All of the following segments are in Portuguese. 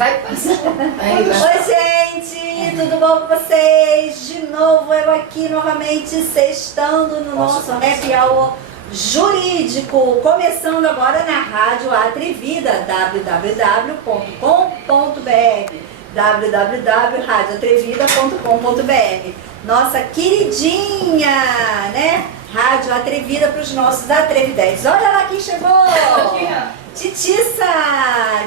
Vai passar. Oi, gente, tudo bom com vocês? De novo, eu aqui novamente, sextando no nosso Happy Hour jurídico, começando agora na Rádio Atrevida, www.com.br, www.radioatrevida.com.br. Nossa queridinha, né? Rádio Atrevida para os nossos atrevidentes. Olha lá quem chegou! Titiça!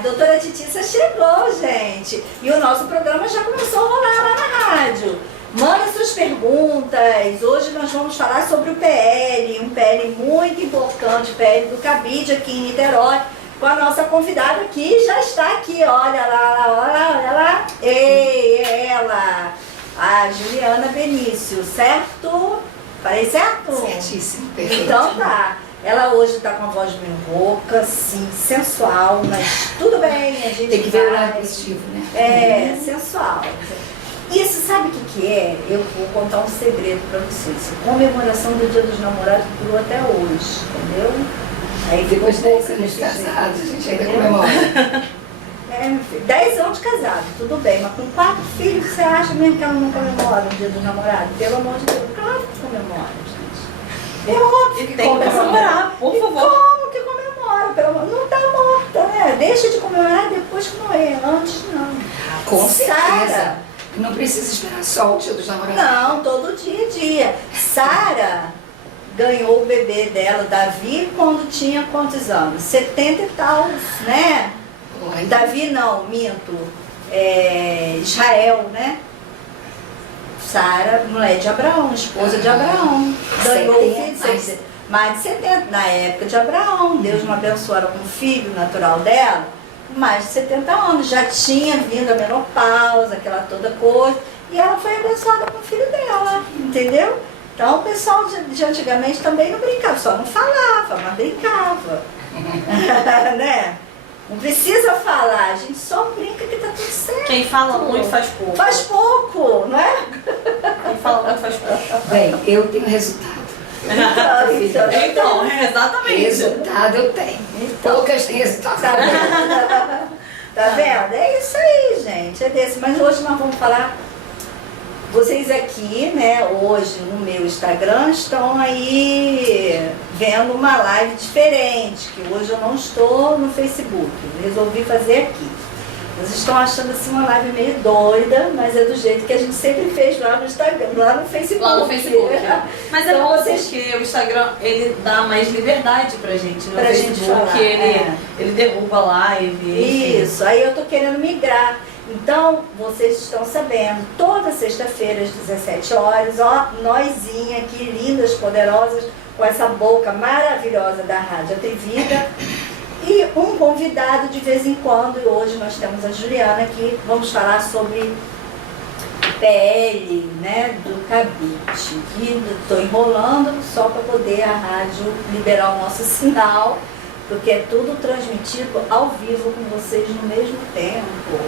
Doutora Titiça chegou, gente! E o nosso programa já começou a rolar lá na rádio. Manda suas perguntas. Hoje nós vamos falar sobre o PL, um PL muito importante, o PL do Cabide aqui em Niterói, com a nossa convidada que já está aqui. Olha lá, olha lá. Ei, é ela, a Juliana Benício, certo? Falei certo? Certíssimo, perfeito. Então tá. Ela hoje tá com a voz meio rouca, sim, sensual, mas tudo bem, a gente tem que ver o lado vai. positivo, né? É, sensual. Isso sabe o que é? Eu vou contar um segredo pra vocês. A comemoração do Dia dos Namorados durou até hoje, entendeu? Aí Depois de ficou 10 anos de casados, a gente ainda entendeu? comemora. É, meu filho, 10 anos de casado, tudo bem, mas com 4 filhos, você acha mesmo que ela não comemora o Dia dos Namorados? Pelo amor de Deus, claro que comemora, gente. É óbvio que tem que comemorar, por E favor. como que comemora? Pelo amor, não tá morta, né? Deixa de comemorar depois que morrer, antes não. Com Sara. certeza. Não precisa esperar só o Dia dos Namorados. Não, todo dia é dia. Sara ganhou o bebê dela, Davi, quando tinha quantos anos? 70 e tal, né? Olha, Davi não, minto. Israel, né? Sara, mulher de Abraão, esposa de Abraão. Ganhou o filho de mais de 70, na época de Abraão. Deus não abençoou com o filho natural dela, mais de 70 anos. Já tinha vindo a menopausa, aquela toda coisa. E ela foi abençoada com o filho dela, entendeu? Então o pessoal de antigamente também não brincava, só não falava, mas brincava. Né? Não precisa falar, a gente só brinca que tá tudo certo. Quem fala muito faz pouco. Faz pouco, não é? Quem fala muito faz pouco. bem, eu tenho resultado. Então, exatamente. Resultado eu tenho. Então. Poucas têm resultado. Tá vendo? Tá vendo? É isso aí, gente. É desse. Mas hoje nós vamos falar. Vocês aqui, né, hoje no meu Instagram, estão aí vendo uma live diferente, que hoje eu não estou no Facebook. Resolvi fazer aqui. Vocês estão achando assim uma live meio doida, mas é do jeito que a gente sempre fez lá no Instagram, lá no Facebook. Lá no Facebook. Mas é Então bom vocês... porque o Instagram, ele dá mais liberdade pra gente. No Pra Facebook, gente falar, ele derruba a live. enfim. Isso, aí eu tô querendo migrar. Então, vocês estão sabendo, toda sexta-feira às 17 horas, ó, nozinha aqui, lindas, poderosas, com essa boca maravilhosa da Rádio Atrevida. E um convidado de vez em quando, e hoje nós temos a Juliana aqui, vamos falar sobre PL, né, do Cabide. E estou enrolando só para poder a rádio liberar o nosso sinal, porque é tudo transmitido ao vivo com vocês no mesmo tempo.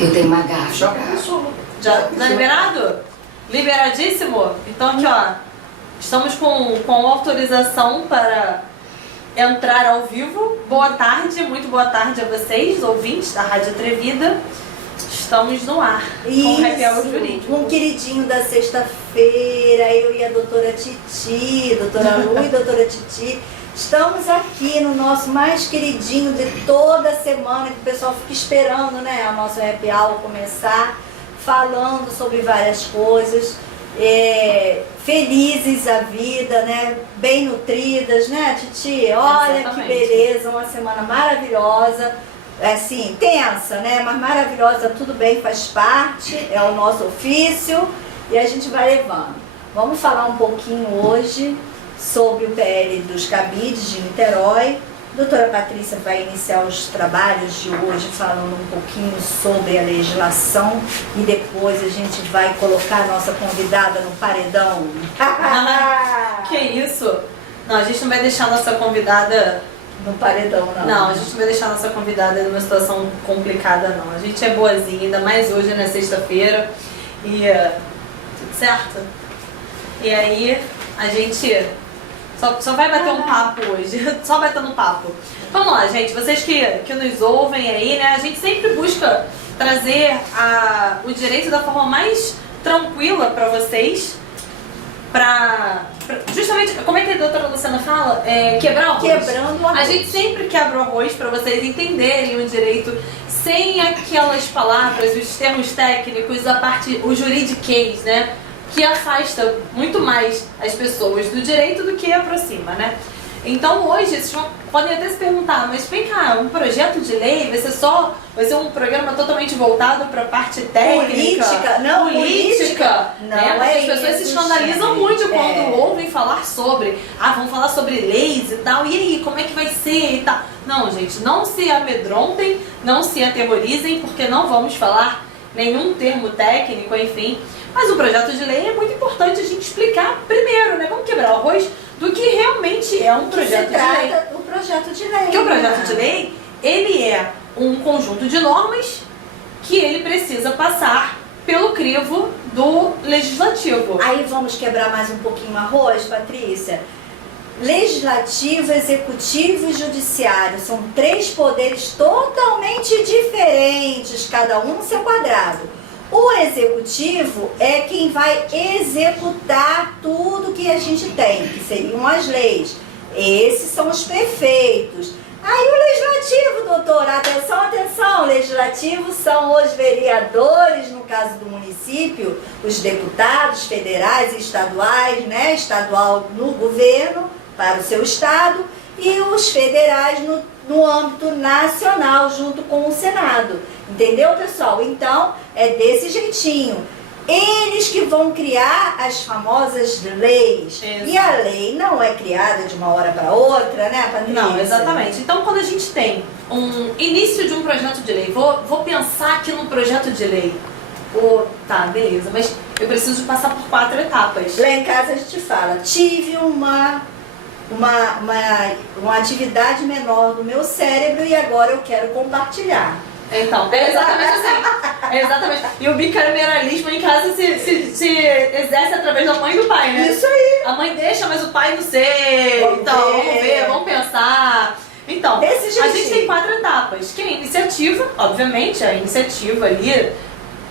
Eu tenho uma garrafa. Já tá liberado? Liberadíssimo? Então aqui, ó, estamos com autorização para entrar ao vivo. Boa tarde, muito boa tarde a vocês, ouvintes da Rádio Atrevida. Estamos no ar com o Happy Hour Jurídico. Um queridinho da sexta-feira, eu e a doutora Titi, doutora Lu e doutora Titi, estamos aqui no nosso mais queridinho de toda semana, que o pessoal fica esperando, né, a nossa Happy Hour começar, falando sobre várias coisas, felizes a vida, né, bem nutridas, né, Titi? Olha Exatamente. que beleza, uma semana maravilhosa. Assim, tensa, né? Mas maravilhosa, tudo bem, faz parte, é o nosso ofício e a gente vai levando. Vamos falar um pouquinho hoje sobre o PL dos Cabides de Niterói. A doutora Patrícia vai iniciar os trabalhos de hoje falando um pouquinho sobre a legislação e depois a gente vai colocar a nossa convidada no paredão. Que isso? Não, a gente não vai deixar a nossa convidada... No paredão, não. Não, a gente não vai deixar a nossa convidada numa situação complicada, não. A gente é boazinha, ainda mais hoje, na sexta-feira. E tudo certo? E aí, a gente Só vai bater um papo hoje, só batendo papo. Vamos lá, gente, vocês que nos ouvem aí, né? A gente sempre busca trazer o direito da forma mais tranquila para vocês, justamente, como é que a doutora Luciana fala? Quebrar o arroz. Quebrando o arroz. A gente sempre quebra o arroz para vocês entenderem o direito sem aquelas palavras, os termos técnicos, o juridiquês, né? Que afasta muito mais as pessoas do direito do que aproxima, né? Então hoje vocês podem até se perguntar, mas vem cá, um projeto de lei vai ser um programa totalmente voltado para a parte técnica, política, não, política, não né? Porque as pessoas se isso, escandalizam gente. muito quando ouvem falar sobre, vamos falar sobre leis e tal, e aí, como é que vai ser e tal. Não, gente, não se amedrontem, não se aterrorizem, porque não vamos falar nenhum termo técnico, enfim. Mas o projeto de lei é muito importante a gente explicar primeiro, né? Vamos quebrar o arroz do que realmente é um projeto de lei. O projeto de lei. Porque o projeto de lei, ele é um conjunto de normas que ele precisa passar pelo crivo do legislativo. Aí vamos quebrar mais um pouquinho o arroz, Patrícia? Legislativo, executivo e judiciário são 3 poderes totalmente diferentes, cada um no seu quadrado. O executivo é quem vai executar tudo que a gente tem, que seriam as leis. Esses são os prefeitos. Aí o legislativo, doutora, atenção, atenção, legislativo são os vereadores, no caso do município, os deputados federais e estaduais, né? Estadual no governo, para o seu estado, e os federais no âmbito nacional, junto com o Senado. Entendeu, pessoal? Então, é desse jeitinho. Eles que vão criar as famosas leis. Exato. E a lei não é criada de uma hora para outra, né, Patrícia? Não, exatamente. Então, quando a gente tem um início de um projeto de lei, vou pensar aqui no projeto de lei. Tá, beleza, mas eu preciso passar por 4 etapas. Lá em casa a gente fala, tive uma atividade menor no meu cérebro e agora eu quero compartilhar. Então, é exatamente assim. É exatamente. E o bicameralismo em casa se exerce através da mãe e do pai, né? Isso aí. A mãe deixa, mas o pai não sei. Vamos ver, vamos pensar. Então, Desse a gente jeitinho. tem 4 etapas, que é a iniciativa, obviamente, a iniciativa ali,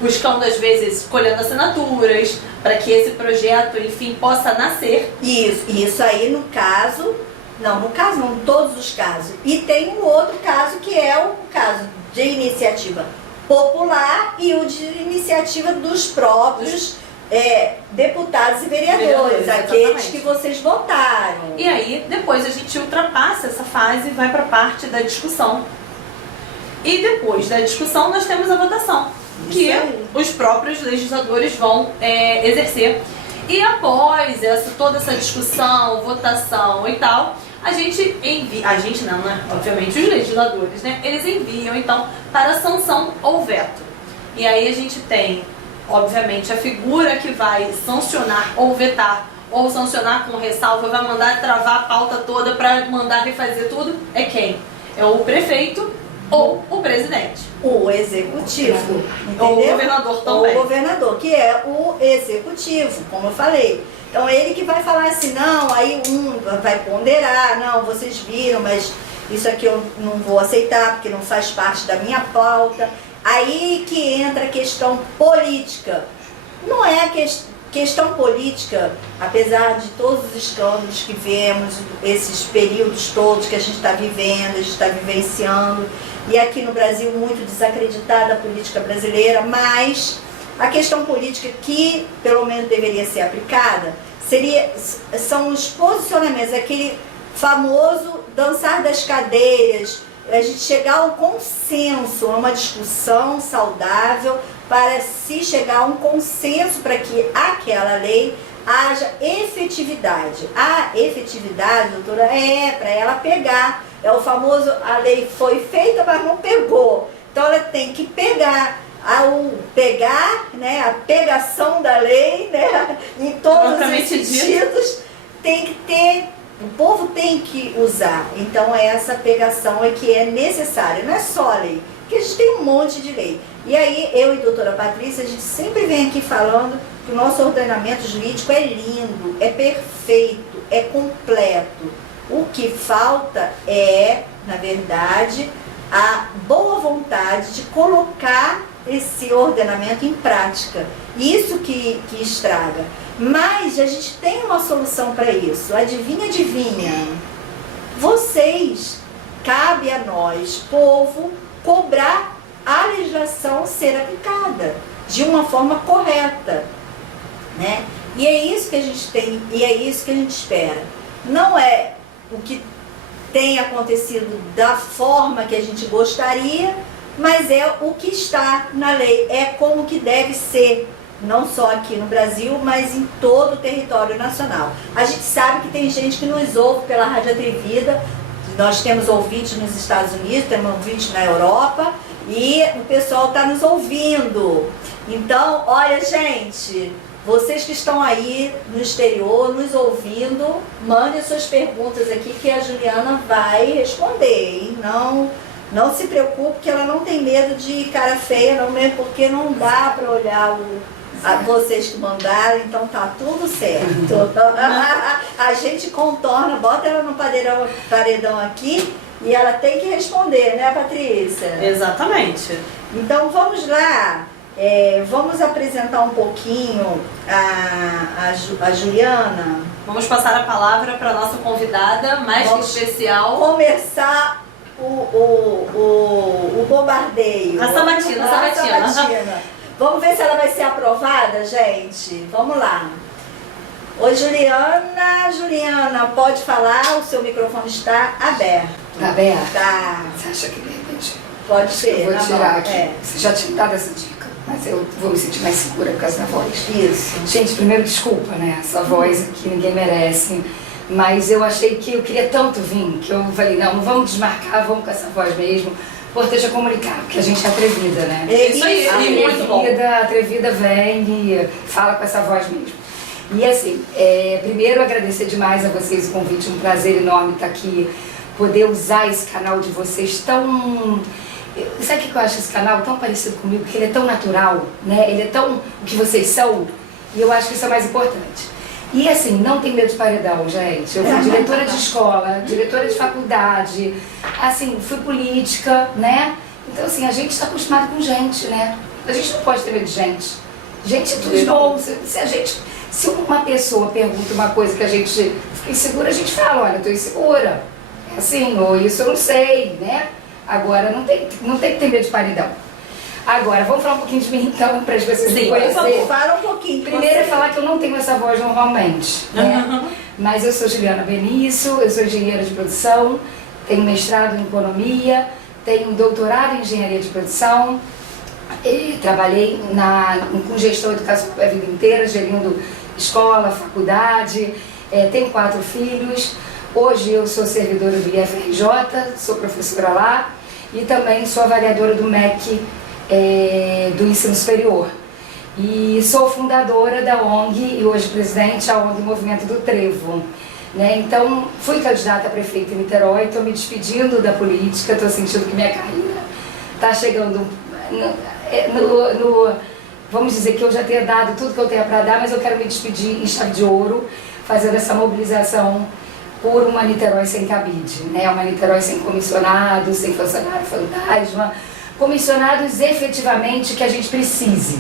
buscando às vezes, colhendo assinaturas, para que esse projeto, enfim, possa nascer. Isso aí no caso, não em todos os casos. E tem um outro caso que é o caso de iniciativa popular e o de iniciativa dos próprios deputados e vereadores, aqueles exatamente. que vocês votaram. E aí, depois a gente ultrapassa essa fase e vai para a parte da discussão. E depois da discussão nós temos a votação, que os próprios legisladores vão exercer. E após toda essa discussão, votação e tal, a gente envia, obviamente os legisladores, né? Eles enviam então para sanção ou veto. E aí a gente tem, obviamente, a figura que vai sancionar ou vetar, ou sancionar com ressalva, vai mandar travar a pauta toda para mandar refazer tudo, é quem? É o prefeito ou o presidente. O executivo, entendeu? Ou o governador também. Ou o governador, que é o executivo, como eu falei. Então ele que vai falar assim, não, aí vai ponderar, não, vocês viram, mas isso aqui eu não vou aceitar porque não faz parte da minha pauta. Aí que entra a questão política. Não é a questão política, apesar de todos os escândalos que vemos, esses períodos todos que a gente está vivendo, a gente está vivenciando, e aqui no Brasil muito desacreditada a política brasileira, mas a questão política que pelo menos deveria ser aplicada são os posicionamentos, aquele famoso dançar das cadeiras, a gente chegar a um consenso, a uma discussão saudável para se chegar a um consenso para que aquela lei haja efetividade. A efetividade, doutora, é para ela pegar. É o famoso, a lei foi feita, mas não pegou. Então ela tem que pegar. Ao pegar, né, a pegação da lei, né, em todos os sentidos, tem que ter, o povo tem que usar. Então essa pegação é que é necessária, não é só a lei, Porque a gente tem um monte de lei. E aí, eu e a doutora Patrícia, a gente sempre vem aqui falando que o nosso ordenamento jurídico é lindo, é perfeito, é completo. O que falta é, na verdade, a boa vontade de colocar esse ordenamento em prática. Isso que estraga. Mas a gente tem uma solução para isso. Adivinha, adivinha? Vocês, cabe a nós, povo, cobrar a legislação ser aplicada de uma forma correta, né? E é isso que a gente tem, e é isso que a gente espera. Não é o que tem acontecido da forma que a gente gostaria, mas é o que está na lei, é como que deve ser, não só aqui no Brasil, mas em todo o território nacional. A gente sabe que tem gente que nos ouve pela Rádio Atrevida, nós temos ouvintes nos Estados Unidos, temos ouvintes na Europa, e o pessoal está nos ouvindo. Então, olha, gente, vocês que estão aí no exterior, nos ouvindo, mandem suas perguntas aqui que a Juliana vai responder, hein? Não se preocupe que ela não tem medo de cara feia, não mesmo, porque não dá para olhar vocês que mandaram, então tá tudo certo. A gente contorna, bota ela no paredão aqui e ela tem que responder, né, Patrícia? Exatamente. Então vamos lá, vamos apresentar um pouquinho a Juliana. Vamos passar a palavra para a nossa convidada mais que especial. Começar o bombardeio. A sabatina. Vamos ver se ela vai ser aprovada, gente? Vamos lá. Oi, Juliana. Juliana, pode falar? O seu microfone está aberto. Tá aberto? Tá. Você acha que de repente... Pode ser. Eu vou tirar bom. aqui. Você já tinha dado essa dica, mas eu vou me sentir mais segura por causa da voz. Isso. Gente, primeiro desculpa, né? Essa voz aqui ninguém merece. Mas eu achei que eu queria tanto vir, que eu falei, não vamos desmarcar, vamos com essa voz mesmo. O importante é comunicar, porque a gente é atrevida, né? Isso aí, muito bom. A atrevida vem e fala com essa voz mesmo. E assim, primeiro agradecer demais a vocês o convite, um prazer enorme estar aqui, poder usar esse canal de vocês tão... Sabe o que eu acho esse canal tão parecido comigo? Porque ele é tão natural, né? Ele é tão o que vocês são, e eu acho que isso é mais importante. E assim, não tem medo de paredão, gente. Eu fui diretora de escola, diretora de faculdade, assim, fui política, né? Então assim, a gente está acostumado com gente, né? A gente não pode ter medo de gente. Gente é tudo de bom. Se uma pessoa pergunta uma coisa que a gente fica insegura, a gente fala, olha, eu tô insegura. É assim, ou isso eu não sei, né? Agora, não tem que ter medo de paredão. Agora, vamos falar um pouquinho de mim então, para as pessoas me conhecerem. Fala um pouquinho. Primeiro é falar que eu não tenho essa voz normalmente, né? Mas eu sou Juliana Benício, eu sou engenheira de produção, tenho mestrado em economia, tenho doutorado em engenharia de produção, trabalhei com gestão educacional a vida inteira, gerindo escola, faculdade, tenho 4 filhos. Hoje eu sou servidora do IFRJ, sou professora lá e também sou avaliadora do MEC do ensino superior. E sou fundadora da ONG e hoje presidente da ONG Movimento do Trevo. Né? Então, fui candidata a prefeita em Niterói, estou me despedindo da política, estou sentindo que minha carreira está chegando vamos dizer que eu já tenho dado tudo que eu tenho para dar, mas eu quero me despedir em chave de ouro, fazendo essa mobilização por uma Niterói sem cabide, né? Uma Niterói sem comissionado, sem funcionário fantasma, comissionados efetivamente que a gente precise.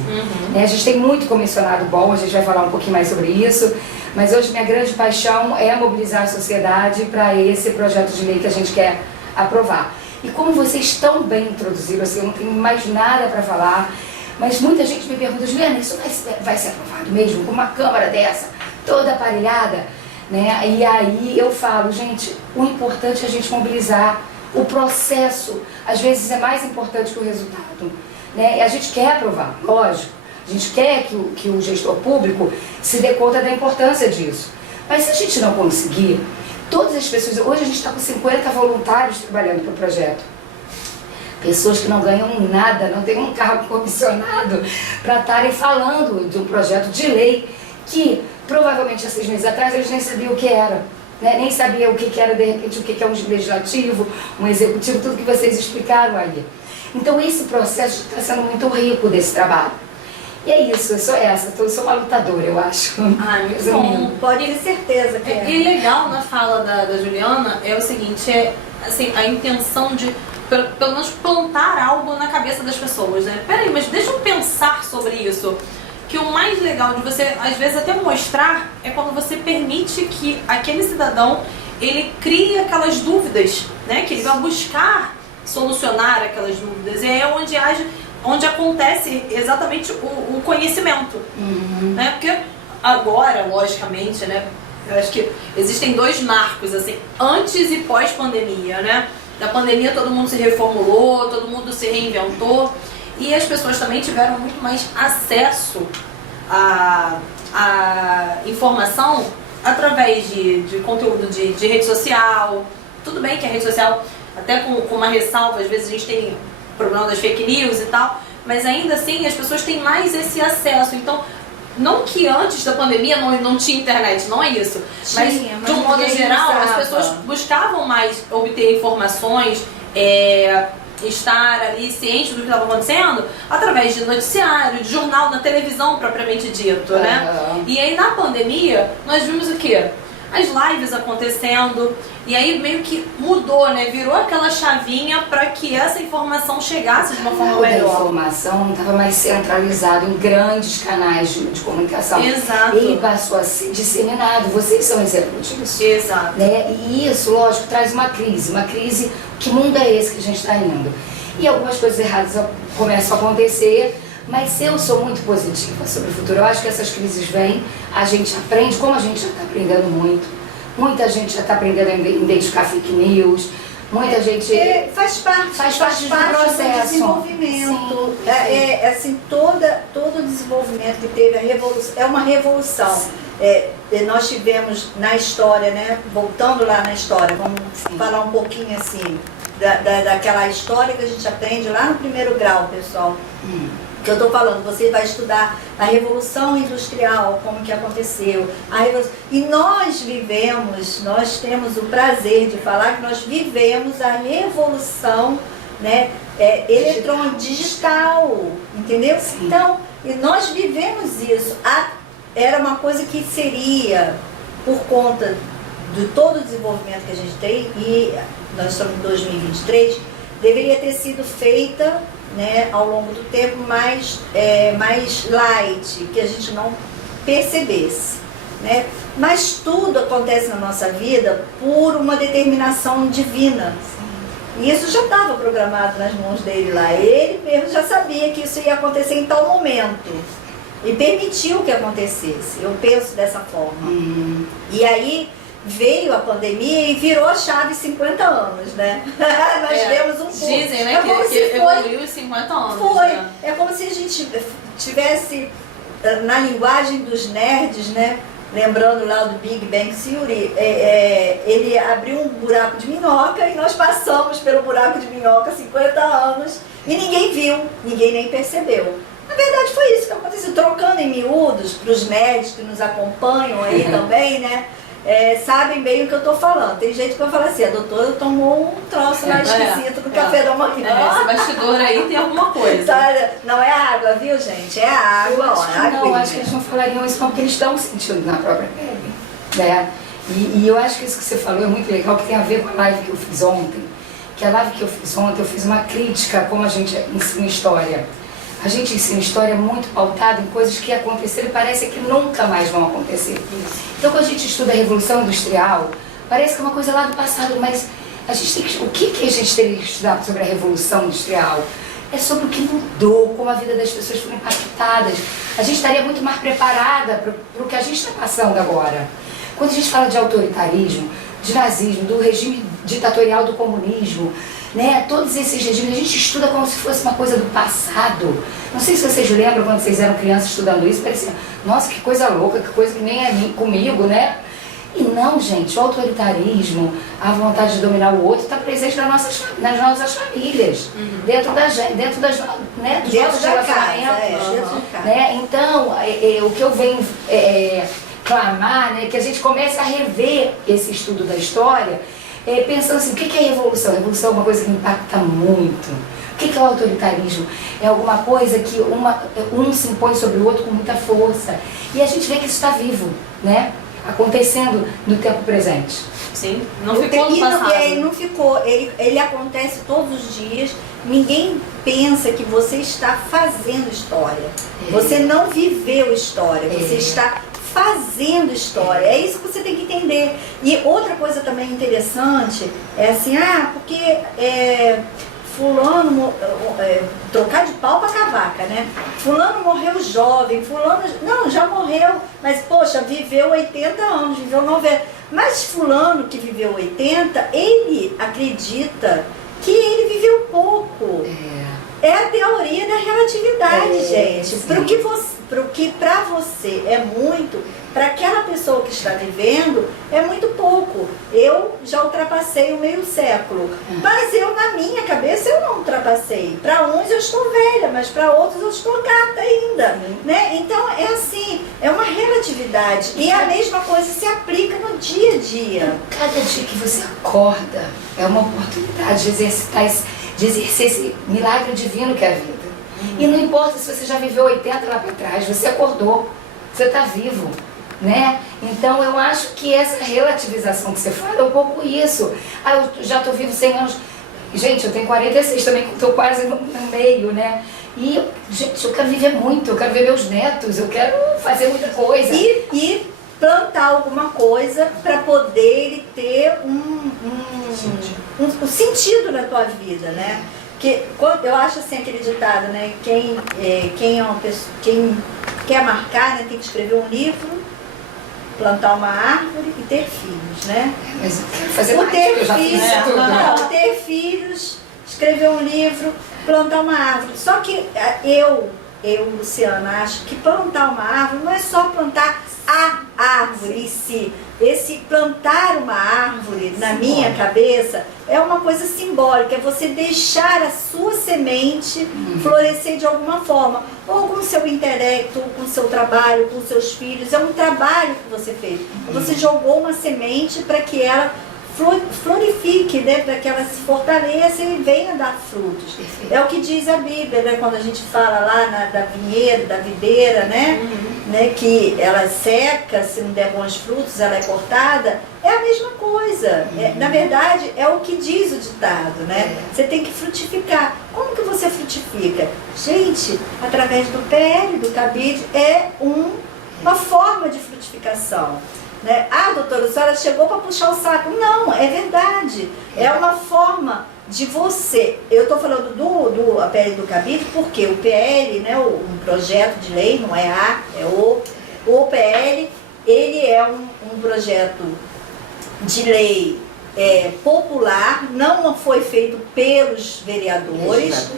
Né? A gente tem muito comissionado bom, a gente vai falar um pouquinho mais sobre isso, mas hoje minha grande paixão é mobilizar a sociedade para esse projeto de lei que a gente quer aprovar. E como vocês tão bem introduziram, assim, eu não tenho mais nada para falar, mas muita gente me pergunta, Juliana, isso vai ser aprovado mesmo com uma Câmara dessa, toda aparelhada? Né? E aí eu falo, gente, o importante é a gente mobilizar. O processo, às vezes, é mais importante que o resultado. Né? A gente quer aprovar, lógico. A gente quer que o gestor público se dê conta da importância disso. Mas se a gente não conseguir, todas as pessoas... Hoje a gente está com 50 voluntários trabalhando para o projeto. Pessoas que não ganham nada, não têm um cargo comissionado para estarem falando de um projeto de lei que, provavelmente, há 6 meses atrás, eles nem sabiam o que era. Né? Nem sabia o que era, de repente, o que é um legislativo, um executivo, tudo que vocês explicaram aí. Então esse processo está sendo muito rico desse trabalho. E é isso, eu sou essa, eu sou uma lutadora, eu acho. Ah, muito bom. Pode ter certeza que E legal na fala da Juliana é o seguinte, assim, a intenção de pelo menos plantar algo na cabeça das pessoas, né? Peraí, mas deixa eu pensar sobre isso. Que o mais legal de você, às vezes, até mostrar é quando você permite que aquele cidadão, ele crie aquelas dúvidas, né? Que ele vai buscar solucionar aquelas dúvidas. E é onde acontece exatamente o conhecimento, né? Porque agora, logicamente, né? Eu acho que existem dois marcos, assim, antes e pós-pandemia, né? Da pandemia todo mundo se reformulou, todo mundo se reinventou e as pessoas também tiveram muito mais acesso à informação através de conteúdo de rede social. Tudo bem que a rede social, até com uma ressalva, às vezes a gente tem problema das fake news e tal, mas ainda assim as pessoas têm mais esse acesso. Então, não que antes da pandemia não tinha internet, não é isso. Mas, de um modo geral, as pessoas buscavam mais obter informações, estar ali ciente do que estava acontecendo, através de noticiário, de jornal, na televisão propriamente dito, né? E aí, na pandemia, nós vimos o quê? As lives acontecendo, e aí meio que mudou, né? Virou aquela chavinha para que essa informação chegasse de uma forma melhor. A informação não estava mais centralizada em grandes canais de comunicação. Exato. Ele passou a ser disseminado. Vocês são exemplo disso. Exato. Né? E isso, lógico, traz uma crise. Que mundo é esse que a gente está indo? E algumas coisas erradas começam a acontecer, mas eu sou muito positiva sobre o futuro. Eu acho que essas crises vêm, a gente aprende, como a gente já está aprendendo muito. Muita gente já está aprendendo a identificar fake news, muita gente... Faz parte do processo. Do desenvolvimento. Assim, todo o desenvolvimento que teve, a revolução, é uma revolução. Nós tivemos na história, né, voltando lá na história, vamos falar um pouquinho assim, daquela história que a gente aprende lá no primeiro grau, pessoal. Que eu estou falando, você vai estudar a Revolução Industrial, como que aconteceu, e nós temos o prazer de falar que nós vivemos a revolução, né, eletrônica, digital, entendeu? Sim. Então, e nós vivemos isso. Era uma coisa que seria, por conta de todo o desenvolvimento que a gente tem, e nós estamos em 2023, deveria ter sido feita, né, ao longo do tempo, mais light, que a gente não percebesse, né? Mas tudo acontece na nossa vida por uma determinação divina. E isso já estava programado nas mãos dele lá. Ele mesmo já sabia que isso ia acontecer em tal momento. E permitiu que acontecesse. Eu penso dessa forma. E aí veio a pandemia e virou a chave 50 anos, né? Nós demos um pouco. Dizem, né, que evoluiu os 50 anos. Foi. Né? É como se a gente tivesse, na linguagem dos nerds, né? Lembrando lá do Big Bang Theory, ele abriu um buraco de minhoca e nós passamos pelo buraco de minhoca 50 anos e ninguém viu, ninguém nem percebeu. Na verdade foi isso que aconteceu, trocando em miúdos para os nerds que nos acompanham aí também, né? Sabem bem o que eu tô falando. Tem gente que vai falar assim, a doutora tomou um troço lá esquisito no café da manhã. Esse bastidor aí tem alguma coisa. Não é água, viu, gente? É água. Eu acho que eles não falariam isso porque eles estão sentindo na própria pele, né? E eu acho que isso que você falou é muito legal, que tem a ver com a live que eu fiz ontem. Que a live que eu fiz ontem, eu fiz uma crítica a como a gente ensina história. A gente ensina história muito pautada em coisas que aconteceram e parece que nunca mais vão acontecer. Então, quando a gente estuda a Revolução Industrial, parece que é uma coisa lá do passado, mas a gente tem que, o que a gente teria que estudar sobre a Revolução Industrial? É sobre o que mudou, como a vida das pessoas foram impactadas. A gente estaria muito mais preparada para o que a gente está passando agora. Quando a gente fala de autoritarismo, de nazismo, do regime ditatorial do comunismo, né? Todos esses regimes, a gente estuda como se fosse uma coisa do passado. Não sei se vocês lembram quando vocês eram crianças estudando isso, parecia, nossa, que coisa louca, que coisa que nem é comigo, né? E não, gente, o autoritarismo, a vontade de dominar o outro está presente nas nossas famílias, dentro dos nossos relacionamentos. Né? Então, o que eu venho clamar, né, que a gente comece a rever esse estudo da história, pensando assim, o que é revolução? A revolução é uma coisa que impacta muito, O que é o autoritarismo? É alguma coisa que um se impõe sobre o outro com muita força. E a gente vê que isso está vivo, né? Acontecendo no tempo presente. Sim, não ficou no passado. Ele não ficou, ele acontece todos os dias. Ninguém pensa que você está fazendo história. Você não viveu história, você está fazendo história. É isso que você tem que entender. E outra coisa também interessante é assim, porque fulano, trocar de pau pra cavaca, né? Fulano morreu jovem, fulano, não, já morreu, mas poxa, viveu 80 anos, viveu 90. Mas fulano que viveu 80, ele acredita que ele viveu pouco. É a teoria da relatividade, gente. Para o que para você é muito, para aquela pessoa que está vivendo, é muito pouco. Eu já ultrapassei o meio século, mas eu, na minha cabeça, eu não ultrapassei. Para uns eu estou velha, mas para outros eu estou gata ainda, né? Então é assim, é uma relatividade. E a mesma coisa se aplica no dia a dia. Cada dia que você acorda é uma oportunidade de exercer esse milagre divino que é a vida. E não importa se você já viveu 80 lá para trás, você acordou, você está vivo, né? Então eu acho que essa relativização que você fala é um pouco isso. Eu já estou vivo 100 anos. Gente, eu tenho 46 também, estou quase no meio, né? E, gente, eu quero viver muito, eu quero ver meus netos, eu quero fazer muita coisa. E plantar alguma coisa para poder ele ter um sentido na tua vida, né? Que eu acho assim aquele ditado, né? Quem é uma pessoa, quem quer marcar, né, tem que escrever um livro, plantar uma árvore e ter filhos, né? Mas eu quero fazer mais, eu já fiz isso tudo. Não, ter filhos, escrever um livro, plantar uma árvore. Só que eu, Luciana, acho que plantar uma árvore não é só plantar a árvore em si. Esse plantar uma árvore, na minha cabeça, é uma coisa simbólica, é você deixar a sua semente florescer de alguma forma, ou com o seu intelecto, ou com o seu trabalho, com os seus filhos. É um trabalho que você fez. Você jogou uma semente para que ela florifique, né, para que ela se fortaleça e venha dar frutos. É o que diz a Bíblia, né, quando a gente fala lá da vinheira, da videira, né, que ela seca, se não der bons frutos, ela é cortada. É a mesma coisa. Na verdade, é o que diz o ditado, né? Você tem que frutificar. Como que você frutifica? Gente, através do PL, do cabide, é uma forma de frutificação. Né? Doutora, a senhora chegou para puxar o saco. Não, é verdade. É uma forma de você. Eu estou falando do PL do cabide porque o PL, né, um projeto de lei, não é o PL, ele é um projeto de lei popular, não foi feito pelos vereadores,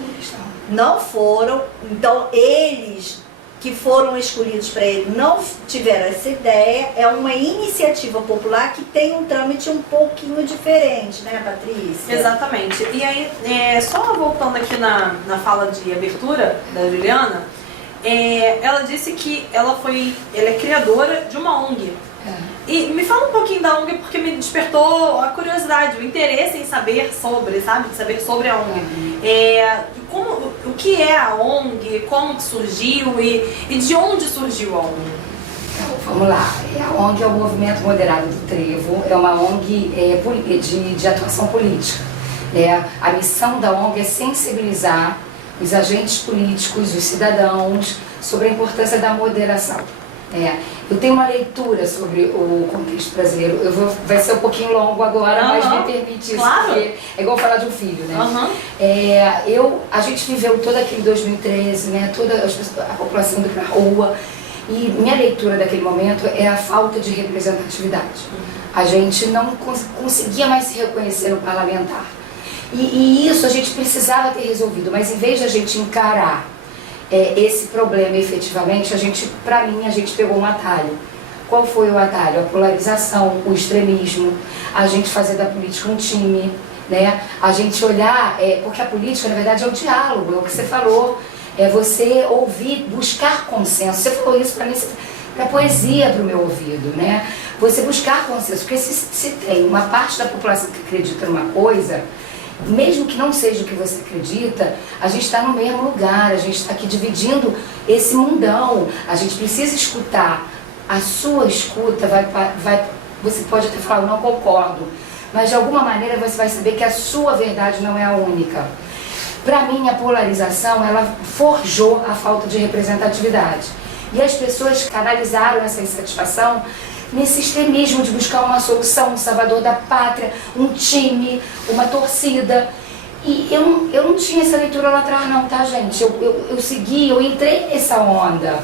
não foram, então eles que foram escolhidos para ele não tiveram essa ideia. É uma iniciativa popular que tem um trâmite um pouquinho diferente, né, Patrícia? Exatamente. E aí, só voltando aqui na fala de abertura da Juliana, ela disse que ela é criadora de uma ONG. E me fala um pouquinho da ONG, porque me despertou a curiosidade, o interesse em saber sobre, sabe? Saber sobre a ONG. O que é a ONG, como que surgiu e de onde surgiu a ONG? Então, vamos lá. A ONG é o Movimento Moderado do Trevo, é uma ONG de atuação política. A missão da ONG é sensibilizar os agentes políticos, os cidadãos, sobre a importância da moderação. Eu tenho uma leitura sobre o contexto brasileiro. Vai ser um pouquinho longo agora, mas me permite isso, claro. Porque é igual falar de um filho, né? A gente viveu todo aquele 2013, né? Toda a população indo pra rua. E minha leitura daquele momento é a falta de representatividade. A gente não conseguia mais se reconhecer no parlamentar. E isso a gente precisava ter resolvido, mas em vez de a gente encarar esse problema efetivamente, pra mim, a gente pegou um atalho. Qual foi o atalho? A polarização, o extremismo, a gente fazer da política um time, né? A gente olhar, porque a política, na verdade, é o diálogo, é o que você falou, é você ouvir, buscar consenso. Você falou isso pra mim, pra poesia pro meu ouvido, né? Você buscar consenso, porque se tem uma parte da população que acredita numa coisa, mesmo que não seja o que você acredita, a gente está no mesmo lugar, a gente está aqui dividindo esse mundão. A gente precisa escutar. A sua escuta você pode até falar, eu não concordo, mas de alguma maneira você vai saber que a sua verdade não é a única. Para mim, a polarização, ela forjou a falta de representatividade. E as pessoas canalizaram essa insatisfação nesse extremismo de buscar uma solução, um salvador da pátria, um time, uma torcida. E eu não tinha essa leitura lá atrás não, tá, gente? Eu segui, eu entrei nessa onda.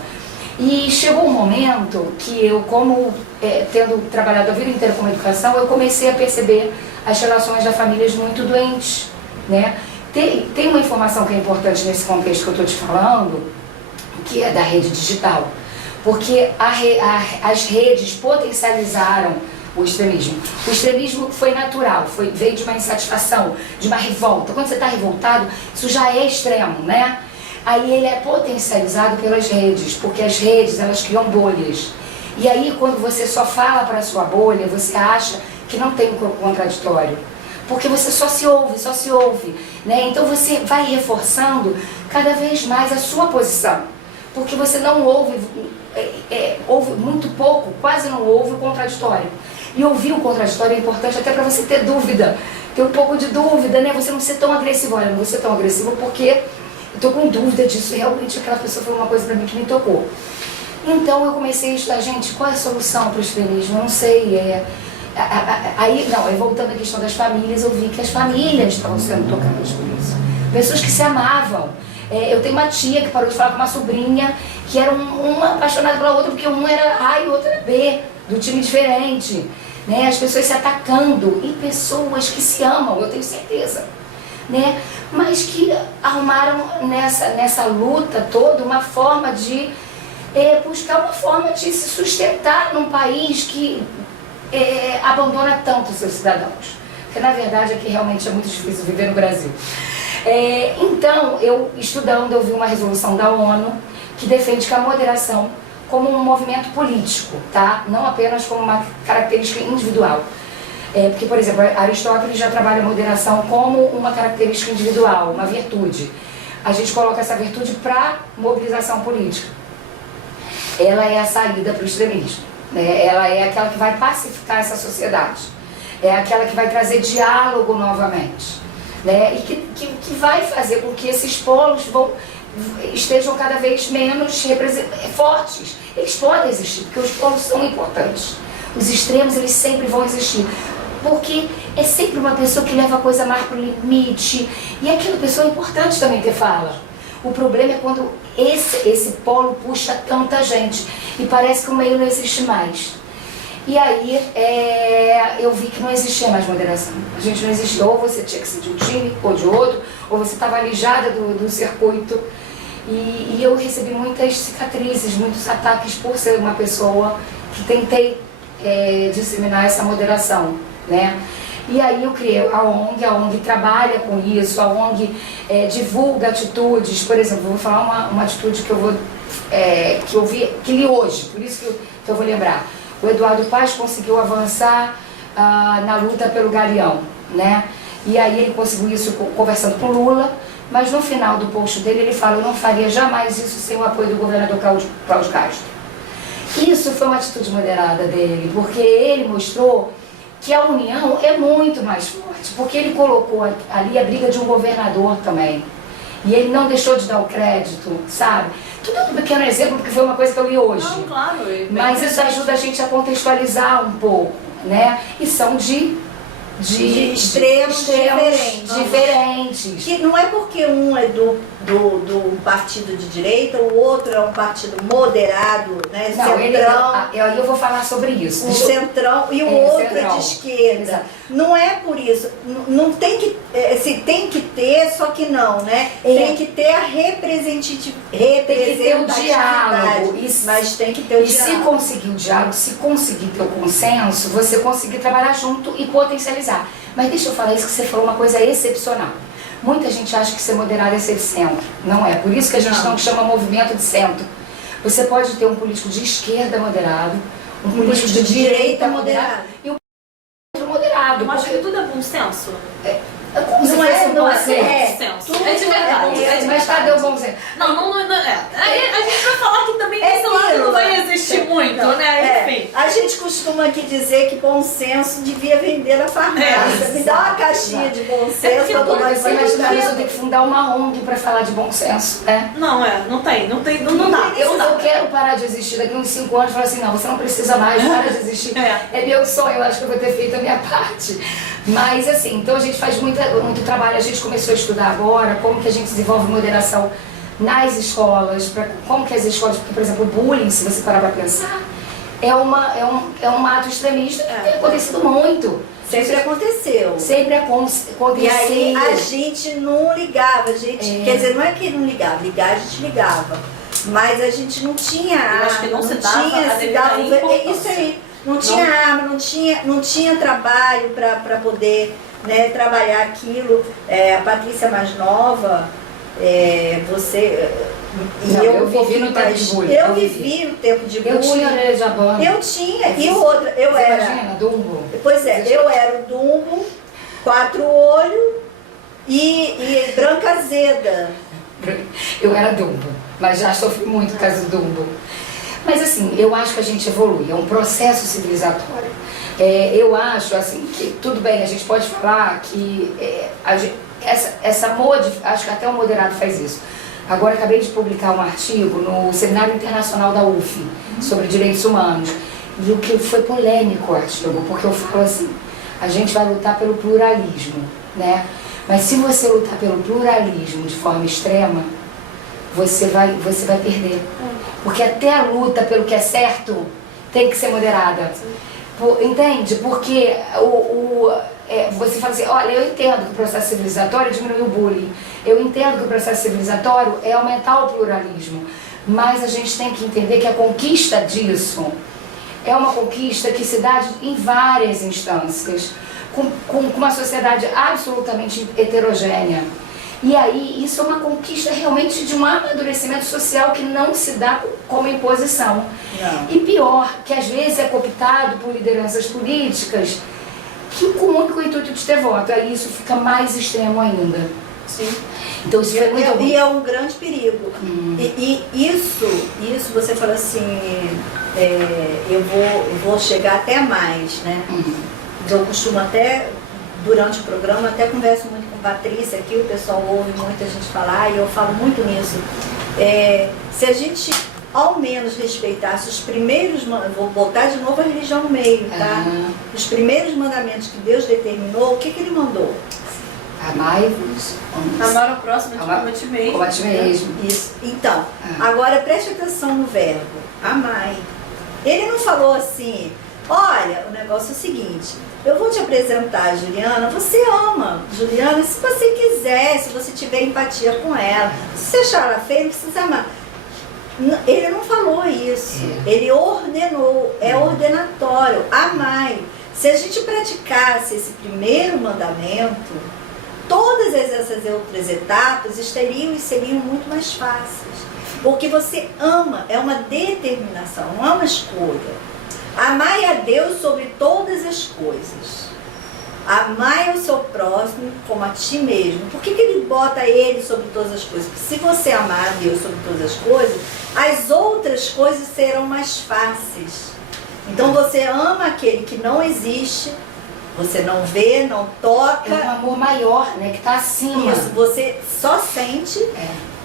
E chegou um momento que eu, tendo trabalhado a vida inteira com educação, eu comecei a perceber as relações da família muito doentes, né? Tem uma informação que é importante nesse contexto que eu estou te falando, que é da rede digital. Porque as redes potencializaram o extremismo. O extremismo foi natural, veio de uma insatisfação, de uma revolta. Quando você está revoltado, isso já é extremo, né? Aí ele é potencializado pelas redes, porque as redes, elas criam bolhas. E aí, quando você só fala para a sua bolha, você acha que não tem um contraditório. Porque você só se ouve, né? Então você vai reforçando cada vez mais a sua posição. Porque você não ouve muito pouco, quase não ouve o contraditório. E ouvir o contraditório é importante até para você ter dúvida, ter um pouco de dúvida, né? Você não ser tão agressivo. Olha, não vou ser tão agressivo porque eu estou com dúvida disso. Realmente aquela pessoa falou uma coisa para mim que me tocou. Então eu comecei a estudar, gente, qual é a solução para o extremismo? Eu não sei. Aí voltando à questão das famílias, eu vi que as famílias estavam sendo tocadas por isso. Pessoas que se amavam. Eu tenho uma tia que parou de falar com uma sobrinha que era uma apaixonada pela outra porque um era A e o outro era B, do time diferente, né? As pessoas se atacando e pessoas que se amam, eu tenho certeza, né? Mas que arrumaram nessa luta toda uma forma de buscar uma forma de se sustentar num país que abandona tanto os seus cidadãos. Porque na verdade aqui realmente é muito difícil viver no Brasil. Então, estudando, eu vi uma resolução da ONU que defende que a moderação como um movimento político, tá? Não apenas como uma característica individual. Porque, por exemplo, Aristóteles já trabalha a moderação como uma característica individual, uma virtude. A gente coloca essa virtude para mobilização política. Ela é a saída para o extremismo, né? Ela é aquela que vai pacificar essa sociedade. É aquela que vai trazer diálogo novamente. Né? E que vai fazer com que esses polos estejam cada vez menos fortes. Eles podem existir, porque os polos são importantes. Os extremos, eles sempre vão existir. Porque é sempre uma pessoa que leva a coisa mais para o limite. E aquela pessoa é importante também ter fala. O problema é quando esse polo puxa tanta gente. E parece que o meio não existe mais. E aí eu vi que não existia mais moderação. A gente não existia, ou você tinha que ser de um time ou de outro, ou você estava alijada do circuito. E eu recebi muitas cicatrizes, muitos ataques por ser uma pessoa que tentei disseminar essa moderação, né? E aí eu criei a ONG trabalha com isso, a ONG divulga atitudes. Por exemplo, eu vou falar uma atitude que eu li hoje, por isso que eu vou lembrar. O Eduardo Paz conseguiu avançar na luta pelo Galeão, né? E aí ele conseguiu isso conversando com Lula, mas no final do post dele ele fala: eu não faria jamais isso sem o apoio do governador Cláudio Castro. Isso foi uma atitude moderada dele, porque ele mostrou que a união é muito mais forte, porque ele colocou ali a briga de um governador também. E ele não deixou de dar o crédito, sabe? Tudo é um pequeno exemplo, porque foi uma coisa que eu li hoje. Não, claro. Mas isso ajuda a gente a contextualizar um pouco, né? E são de extremos diferentes. Que não é porque um é do partido de direita, o outro é um partido moderado, né? Não, centrão. Eu vou falar sobre isso. Um centrão e o outro centrão. É de esquerda. Exato. Não é por isso. Não tem que. Tem que ter, só que não, né? Tem que ter a representatividade. Tem que ter o diálogo. Mas tem que ter o diálogo. E se conseguir o diálogo, se conseguir ter o consenso, você conseguir trabalhar junto e potencializar. Mas deixa eu falar isso, que você falou uma coisa excepcional. Muita gente acha que ser moderado é ser de centro. Não é. Por isso que a gente não chama movimento de centro. Você pode ter um político de esquerda moderado, um político de direita moderado e um político moderado. Eu acho que tudo é bom senso. Como se fosse um bom senso. É de verdade. Mas cadê o bom senso? Não é. Aí a gente vai falar que também esse lado não vai existir muito, né? Enfim. A gente costuma aqui dizer que bom senso devia vender na farmácia. Me dá uma caixinha de bom senso pra tomar Você imagina isso, tem que fundar uma ONG pra falar de bom senso, né? Não dá. Eu quero parar de existir daqui uns 5 anos e falar assim, não, você não precisa mais, para de existir. É meu sonho, eu acho que eu vou ter feito a minha parte. Mas assim, então a gente faz muito trabalho, a gente começou a estudar agora como que a gente desenvolve moderação nas escolas, como que as escolas, porque por exemplo o bullying, se você parar pra pensar, é um ato extremista que tem acontecido muito. Sempre aconteceu. Sempre aconteceu. E aí a gente não ligava, quer dizer, não é que não ligava, ligar a gente ligava. Mas a gente não tinha arma, eu acho que não se dava isso aí. Não tinha arma, não tinha trabalho para poder, né, trabalhar aquilo. A Patrícia mais nova, você... eu vivi no tempo de bullying. Eu vivi no tempo de bullying. Eu tinha orelha de abano. Eu tinha. E outra, eu era... Imagina, Dumbo. Pois é, eu era o Dumbo, 4 olhos e branca azeda. Eu era Dumbo, mas já sofri muito por causa do Dumbo. Mas assim, eu acho que a gente evolui, é um processo civilizatório. Eu acho assim que, tudo bem, a gente pode falar que acho que até o moderado faz isso. Agora acabei de publicar um artigo no Seminário Internacional da UF sobre direitos humanos. E o que foi polêmico o artigo, porque eu falo assim, a gente vai lutar pelo pluralismo, né? Mas se você lutar pelo pluralismo de forma extrema, você vai perder. Porque até a luta pelo que é certo tem que ser moderada. Entende? Porque você fala assim, olha, eu entendo que o processo civilizatório diminui o bullying. Eu entendo que o processo civilizatório é aumentar o pluralismo. Mas a gente tem que entender que a conquista disso é uma conquista que se dá em várias instâncias, com uma sociedade absolutamente heterogênea. E aí, isso é uma conquista realmente de um amadurecimento social que não se dá como imposição. Não. E pior, que às vezes é cooptado por lideranças políticas que com o único intuito de ter voto. Aí isso fica mais extremo ainda. Sim. Então isso foi muito ruim. E é um grande perigo. E isso você fala assim, eu vou chegar até mais, né? Eu costumo até, durante o programa, até converso muito com a Patrícia aqui, o pessoal ouve muita gente falar e eu falo muito nisso. Se a gente ao menos respeitasse os primeiros, vou botar de novo a religião no meio, tá? Os primeiros mandamentos que Deus determinou, o que Ele mandou? Amai-vos. Amar o próximo como a ti mesmo. Como a ti mesmo. Isso. Então, agora preste atenção no verbo, amai. Ele não falou assim, olha, o negócio é o seguinte, eu vou te apresentar a Juliana, você ama Juliana se você quiser, se você tiver empatia com ela. Se você achar ela feia, não precisa amar. Ele não falou isso, ele ordenou, é ordenatório, amai. Se a gente praticasse esse primeiro mandamento, todas essas outras etapas seriam muito mais fáceis. Porque você ama, é uma determinação, não é uma escolha. Amai a Deus sobre todas as coisas. Amai o seu próximo como a ti mesmo. Por que ele bota ele sobre todas as coisas? Porque se você amar a Deus sobre todas as coisas, as outras coisas serão mais fáceis. Então você ama aquele que não existe, você não vê, não toca. É um amor maior, né? Que está acima. Isso, você só sente.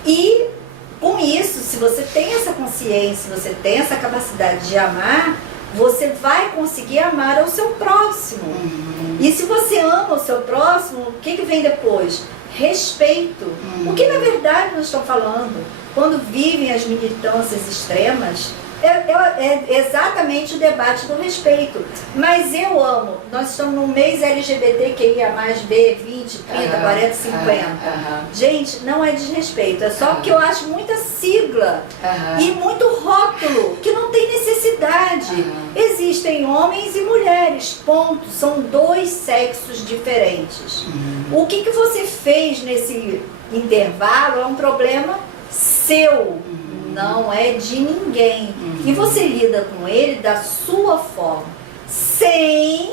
E com isso, se você tem essa consciência, você tem essa capacidade de amar, você vai conseguir amar ao seu próximo. E se você ama o seu próximo, o que vem depois? Respeito. O que na verdade nós estamos falando? Quando vivem as militâncias extremas, é exatamente o debate do respeito. Mas eu amo, nós estamos no mês LGBTQIA+, B, 20, 30, 40, 50. Gente, não é desrespeito, é só porque eu acho muita sigla e muito rótulo, que não tem necessidade. Existem homens e mulheres, ponto. São 2 sexos diferentes. O que você fez nesse intervalo é um problema seu. Não é de ninguém. E você lida com ele da sua forma, sem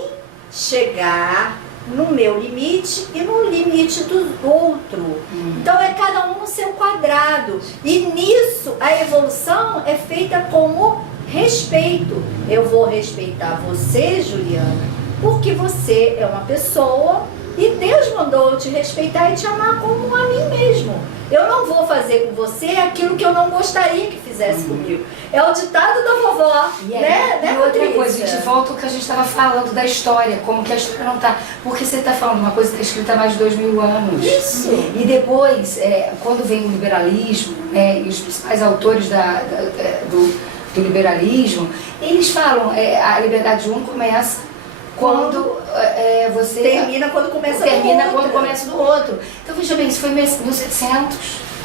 chegar no meu limite e no limite do outro. Então é cada um no seu quadrado. E nisso a evolução é feita como respeito. Eu vou respeitar você, Juliana, porque você é uma pessoa e Deus mandou eu te respeitar e te amar como a mim mesmo. Eu não vou fazer com você aquilo que eu não gostaria que fizesse comigo. É o ditado da vovó, né? E outra Patrícia? coisa, a gente volta ao que a gente estava falando da história, como que a história não está... Porque você está falando uma coisa que está escrita há mais de 2000 anos. Isso. E depois, quando vem o liberalismo, né, e os principais autores do liberalismo, eles falam, a liberdade de um começa quando você... Termina quando começa do outro. Quando começa do outro. Então, veja bem, isso foi em 1700.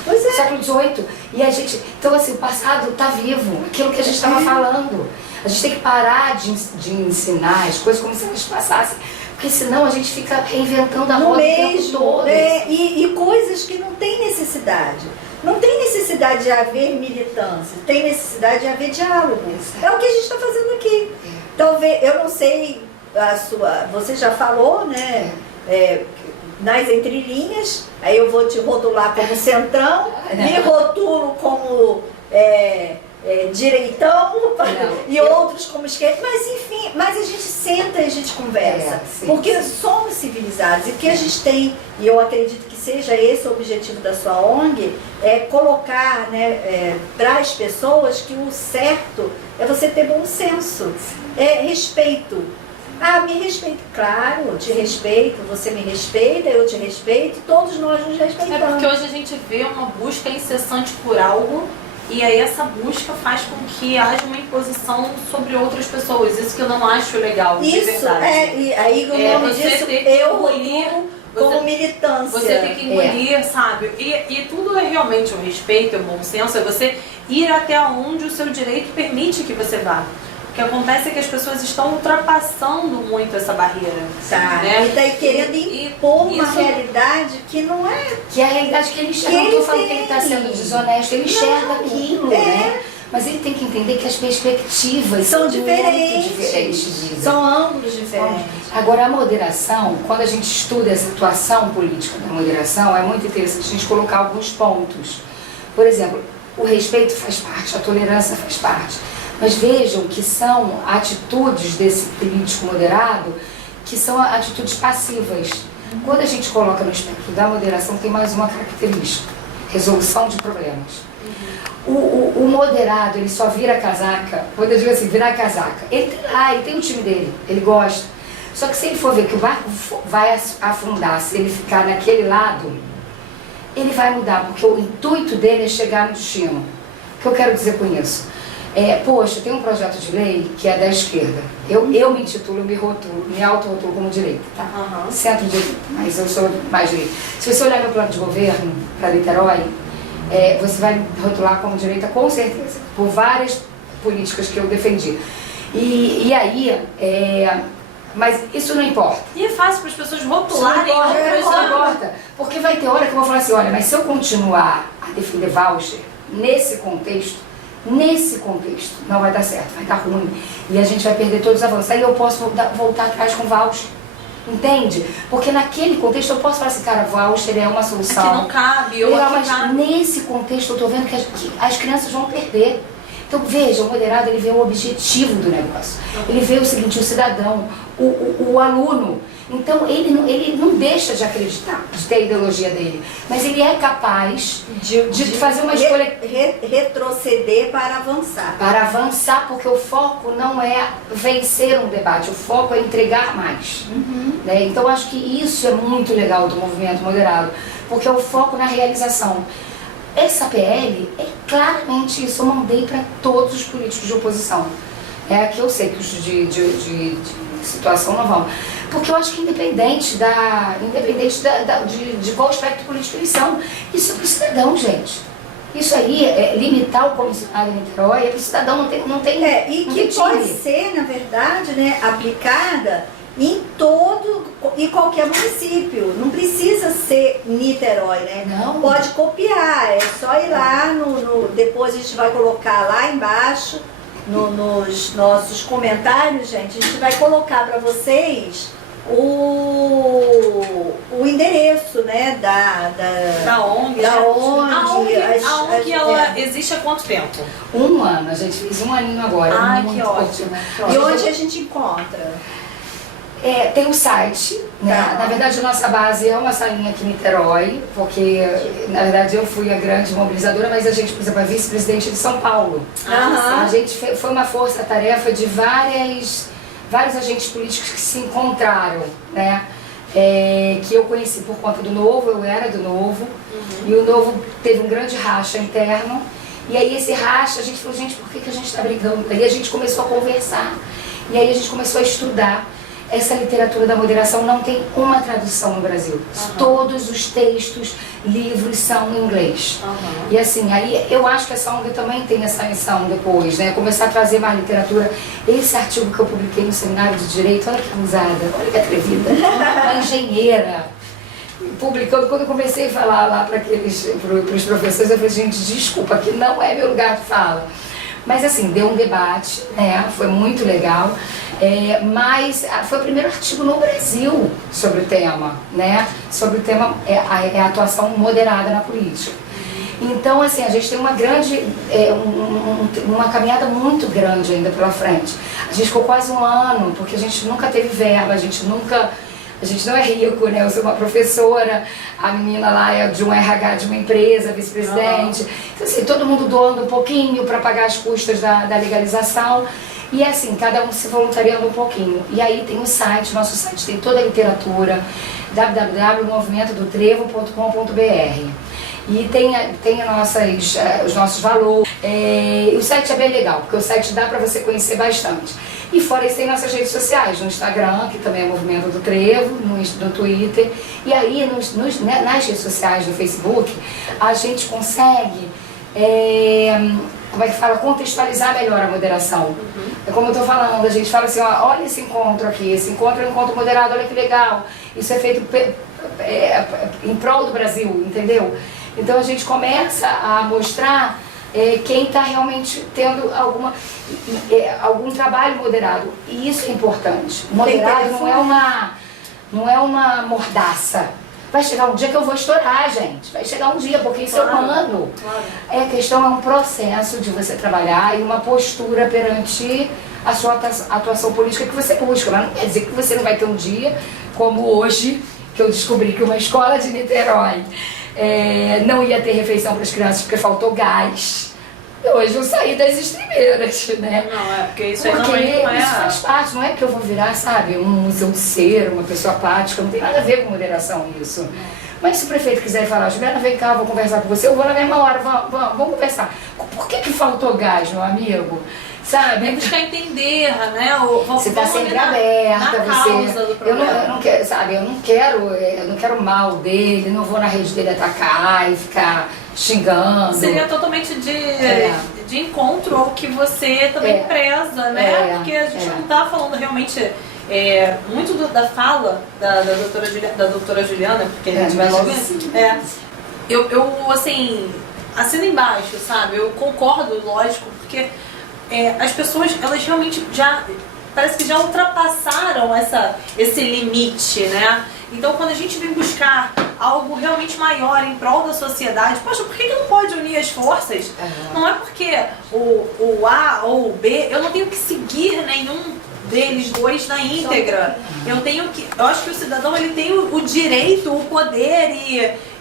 Pois é. Século XVIII. E a gente... Então, assim, o passado está vivo. Aquilo que a gente estava falando. A gente tem que parar de ensinar as coisas como se elas passassem. Porque senão a gente fica reinventando a roda o tempo todo. E coisas que não tem necessidade. Não tem necessidade de haver militância. Tem necessidade de haver diálogo. É o que a gente está fazendo aqui. Talvez, eu não sei... você já falou, né? Nas entrelinhas, aí eu vou te rotular como centrão, me rotulo como direitão e outros como esquerda, mas enfim, mas a gente senta e a gente conversa, porque somos civilizados, e o que a gente tem, e eu acredito que seja esse o objetivo da sua ONG, é colocar, né, para as pessoas que o certo é você ter bom senso, respeito. Me respeito, claro, eu te respeito, você me respeita, eu te respeito, todos nós nos respeitamos. Porque hoje a gente vê uma busca incessante por algo, e aí essa busca faz com que haja uma imposição sobre outras pessoas. Isso que eu não acho legal, de verdade. E aí o nome disso eu rotulo como militância. Você tem que engolir, sabe? E tudo é realmente o respeito, é o bom senso, é você ir até onde o seu direito permite que você vá. O que acontece é que as pessoas estão ultrapassando muito essa barreira. Né? E está querendo impor uma realidade que não é. Que é a realidade que ele enxerga. Não estou falando que ele está sendo desonesto, ele enxerga aquilo, né? Mas ele tem que entender que as perspectivas são diferentes de vida. São ângulos diferentes. Agora, a moderação, quando a gente estuda essa atuação política da moderação, é muito interessante a gente colocar alguns pontos. Por exemplo, o respeito faz parte, a tolerância faz parte. Mas vejam que são atitudes desse político moderado que são atitudes passivas. Quando a gente coloca no espectro da moderação, tem mais uma característica: resolução de problemas. O moderado, ele só vira casaca, quando eu digo assim, virar casaca, ele tem o time dele, ele gosta. Só que se ele for ver que o barco vai afundar, se ele ficar naquele lado, ele vai mudar, porque o intuito dele é chegar no destino. O que eu quero dizer com isso? Poxa, tem um projeto de lei que é da esquerda. Eu me intitulo, me auto-rotulo como direita, tá? Centro-direita, mas eu sou mais direita. Se você olhar meu plano de governo para Niterói, você vai me rotular como direita com certeza, por várias políticas que eu defendi. E aí, mas isso não importa. E é fácil para as pessoas rotularem outras. Não importa, porque vai ter hora que eu vou falar assim, olha, mas se eu continuar a defender voucher nesse contexto não vai dar certo, vai dar ruim. E a gente vai perder todos os avanços. Aí eu posso voltar atrás com voucher. Entende? Porque naquele contexto eu posso falar assim, cara, voucher é uma solução. Aqui não cabe, ou aqui mas cabe. Nesse contexto eu estou vendo que as crianças vão perder. Então veja, o moderado, ele vê o objetivo do negócio. Ele vê o seguinte, o cidadão, o aluno. Então ele não deixa de acreditar, de ter a ideologia dele, mas ele é capaz de fazer uma escolha... Retroceder para avançar. Para avançar, porque o foco não é vencer um debate, o foco é entregar mais. Né? Então acho que isso é muito legal do movimento moderado, porque é o foco na realização. Essa PL é claramente isso, eu mandei para todos os políticos de oposição. Que eu sei que os de situação não vão. Porque eu acho que independente de qual aspecto político eles são, isso é para o cidadão, gente. Isso aí, limitar o comissionado em Niterói, é para o cidadão, não tem e que pode ser, na verdade, né, aplicada em todo e qualquer município. Não precisa ser Niterói, né? Não. Pode copiar, é só ir lá, depois a gente vai colocar lá embaixo, nos nossos comentários, gente, a gente vai colocar para vocês o endereço, né, Da ONG. Da né? ONG. A ONG ela existe há quanto tempo? 1 ano, a gente fez 1 aninho agora. Ai, muito que ótimo. curtinho. E onde a gente encontra? Tem o site, né? Tá. Na verdade a nossa base é uma salinha aqui em Niterói, porque na verdade eu fui a grande mobilizadora, mas a gente, por exemplo, é vice-presidente de São Paulo. Aham. A gente foi uma força-tarefa de vários agentes políticos que se encontraram, né? Que eu conheci por conta do Novo, eu era do Novo, e o Novo teve um grande racha interno, e aí esse racha, a gente falou, gente, por que a gente está brigando? Aí a gente começou a conversar, e aí a gente começou a estudar. Essa literatura da moderação não tem uma tradução no Brasil. Todos os textos, livros são em inglês. E assim, aí eu acho que essa ONG também tem essa missão depois, né? Começar a trazer mais literatura. Esse artigo que eu publiquei no Seminário de Direito, olha que abusada, olha que atrevida. Uma engenheira publicando, quando eu comecei a falar lá para os professores, eu falei, gente, desculpa, aqui não é meu lugar de fala. Mas assim, deu um debate, né? Foi muito legal, mas foi o primeiro artigo no Brasil sobre o tema, né? Sobre o tema a atuação moderada na política. Então, assim, a gente tem uma grande, uma caminhada muito grande ainda pela frente. A gente ficou quase 1 ano, porque a gente nunca teve verba, a gente não é rico, né? Eu sou uma professora, a menina lá é de um RH de uma empresa, vice-presidente. Então, assim, todo mundo doando um pouquinho para pagar as custas da legalização. E assim, cada um se voluntariando um pouquinho. E aí tem o site, nosso site tem toda a literatura, www.movimentodotrevo.com.br. E tem os nossos valores. O site é bem legal, porque o site dá para você conhecer bastante. E fora isso tem nossas redes sociais, no Instagram, que também é Movimento do Trevo, no Twitter. E aí nas redes sociais, no Facebook, a gente consegue, como é que fala, contextualizar melhor a moderação. É como eu estou falando, a gente fala assim, ó, olha esse encontro aqui, esse encontro é um encontro moderado, olha que legal. Isso é feito em prol do Brasil, entendeu? Então a gente começa a mostrar quem está realmente tendo algum trabalho moderado. E isso é importante. Moderado não é uma mordaça. Vai chegar um dia que eu vou estourar, gente. Vai chegar um dia, porque isso é humano. A questão é um processo de você trabalhar e uma postura perante a sua atuação política que você busca. Mas não quer dizer que você não vai ter um dia, como hoje, que eu descobri que uma escola de Niterói não ia ter refeição para as crianças porque faltou gás. Hoje eu saí das estribeiras, né? Não, porque isso porque não é... isso faz parte, não é que eu vou virar, sabe, um museu de ser, uma pessoa apática, não tem nada a ver com moderação isso. Mas se o prefeito quiser falar, Juliana, vem cá, vou conversar com você, eu vou na mesma hora, vamos conversar. Por que faltou gás, meu amigo? Sabe? Tem que buscar entender, né? Você está sempre aberta, eu não quero, sabe, eu não quero o mal dele, não vou na rede dele atacar e ficar xingando. Seria totalmente de encontro ao que você também preza, né? Porque a gente não está falando realmente muito da fala da doutora Juliana, porque a gente vai logo eu assim, assino embaixo, sabe? Eu concordo, lógico, porque as pessoas, elas realmente parece que já ultrapassaram esse limite, né? Então, quando a gente vem buscar algo realmente maior em prol da sociedade, poxa, por que não pode unir as forças? Não é porque o A ou o B, eu não tenho que seguir nenhum deles dois na íntegra. Eu acho que o cidadão, ele tem o direito, o poder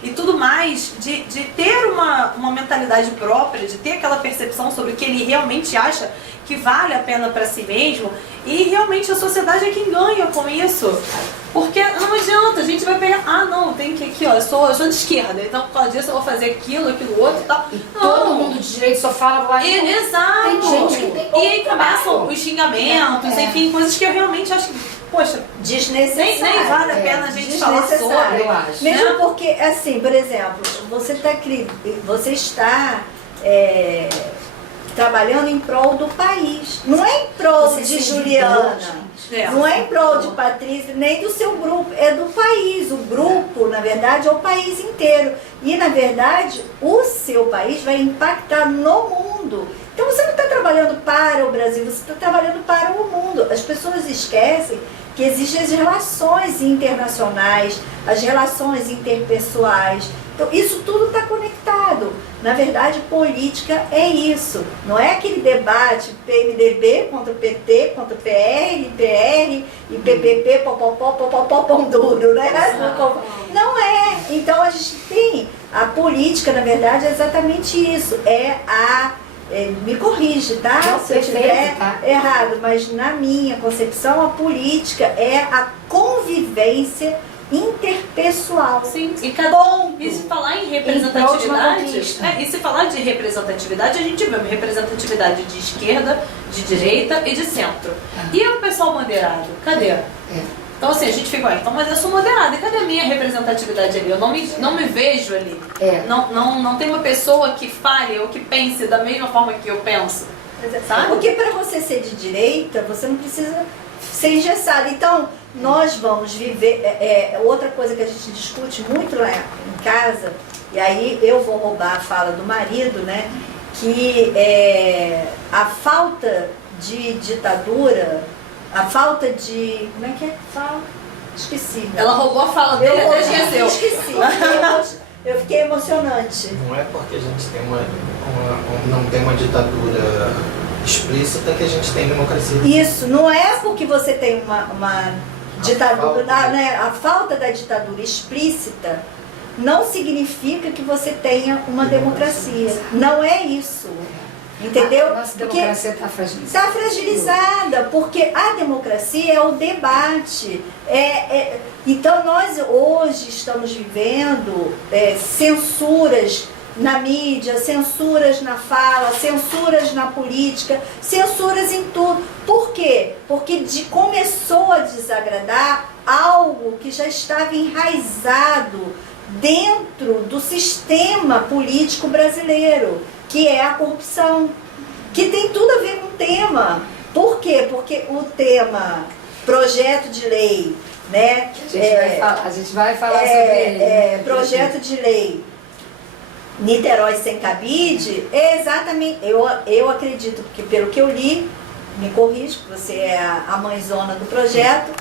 e tudo mais de ter uma mentalidade própria, de ter aquela percepção sobre o que ele realmente acha que vale a pena para si mesmo, e realmente a sociedade é quem ganha com isso. Porque não adianta, a gente vai pegar, não, tem que aqui, ó, eu sou de esquerda, então por causa disso eu vou fazer aquilo outro e tal. Todo mundo de direito só fala lá. Exato. Tem gente que tem e aí começam os xingamentos, enfim, coisas que eu realmente acho que, poxa, desnecessário. Nem vale a pena a gente falar sobre, eu acho. Mesmo porque, assim, por exemplo, você está trabalhando em prol do país. Não é em prol de Juliana, não é em prol de Patrícia, nem do seu grupo, é do país. O grupo, na verdade, é o país inteiro. E, na verdade, o seu país vai impactar no mundo. Então, você não está trabalhando para o Brasil, você está trabalhando para o mundo. As pessoas esquecem que existem as relações internacionais, as relações interpessoais. Então, isso tudo está conectado. Na verdade, política é isso. Não é aquele debate PMDB contra PT, contra PR, PR e PPP, popopó, pão duro, né? Não é. Então, a gente tem... A política, na verdade, é exatamente isso. Me corrige, tá? Se eu estiver errado, mas na minha concepção, a política é a convivência interpessoal. Sim, e se falar em representatividade, e se falar de representatividade, a gente vê uma representatividade de esquerda, de direita e de centro. E o pessoal moderado? Cadê? Então assim, a gente fica, então, mas eu sou moderada, e cadê a minha representatividade ali? Eu não me vejo ali. Não tem uma pessoa que fale ou que pense da mesma forma que eu penso. Sabe? Porque para você ser de direita, você não precisa ser engessado. Então, nós vamos viver... outra coisa que a gente discute muito lá em casa, e aí eu vou roubar a fala do marido, né? Que a falta de ditadura, a falta de... Como é que é? Esqueci. Ela roubou a fala dele até esqueceu. Esqueci. Eu fiquei emocionante. Não é porque a gente tem não tem uma ditadura explícita que a gente tem democracia. Isso, não é porque você tem uma ditadura, a falta da ditadura explícita não significa que você tenha uma democracia. Não é isso. Entendeu? A nossa democracia está fragilizada. Está fragilizada, porque a democracia é o debate. Então nós hoje estamos vivendo censuras na mídia, censuras na fala, censuras na política, censuras em tudo. Por quê? Porque começou a desagradar algo que já estava enraizado dentro do sistema político brasileiro, que é a corrupção, que tem tudo a ver com o tema. Por quê? Porque o tema projeto de lei, né? A gente vai falar sobre ele. Projeto de lei Niterói sem cabide, é exatamente, eu acredito, porque pelo que eu li, me corrija, que você é a mãezona do projeto,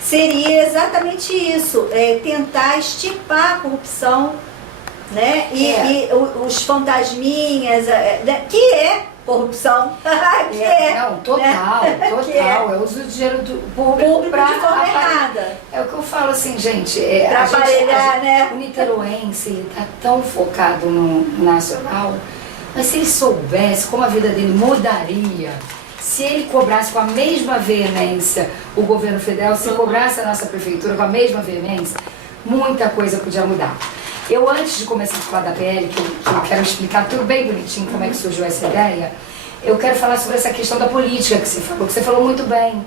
seria exatamente isso, tentar extirpar a corrupção, né? E os fantasminhas, que é corrupção. Não, total. É uso do dinheiro público para de forma errada. É o que eu falo assim, gente. Para aparelhar, né? O niteroense, ele tá tão focado no nacional, mas se ele soubesse como a vida dele mudaria, se ele cobrasse com a mesma veemência o governo federal, se cobrasse a nossa prefeitura com a mesma veemência, muita coisa podia mudar. Eu, antes de começar a falar da PL, que eu quero explicar tudo bem bonitinho como é que surgiu essa ideia, eu quero falar sobre essa questão da política que você falou muito bem.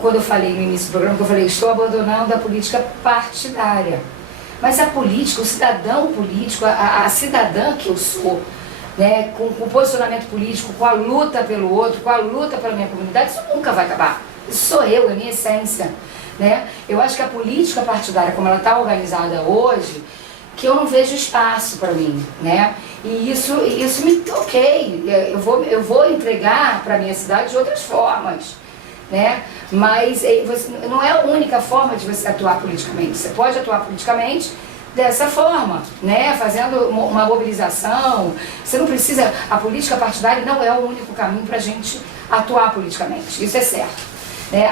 Quando eu falei no início do programa, eu falei, estou abandonando a política partidária. Mas a política, o cidadão político, a cidadã que eu sou, né, com o posicionamento político, com a luta pelo outro, com a luta pela minha comunidade, isso nunca vai acabar. Isso sou eu, é a minha essência. Né? Eu acho que a política partidária, como ela está organizada hoje, que eu não vejo espaço para mim, né? E isso me toquei. Eu vou entregar para a minha cidade de outras formas, né? Mas não é a única forma de você atuar politicamente. Você pode atuar politicamente dessa forma, né? Fazendo uma mobilização. Você não precisa... A política partidária não é o único caminho para a gente atuar politicamente. Isso é certo.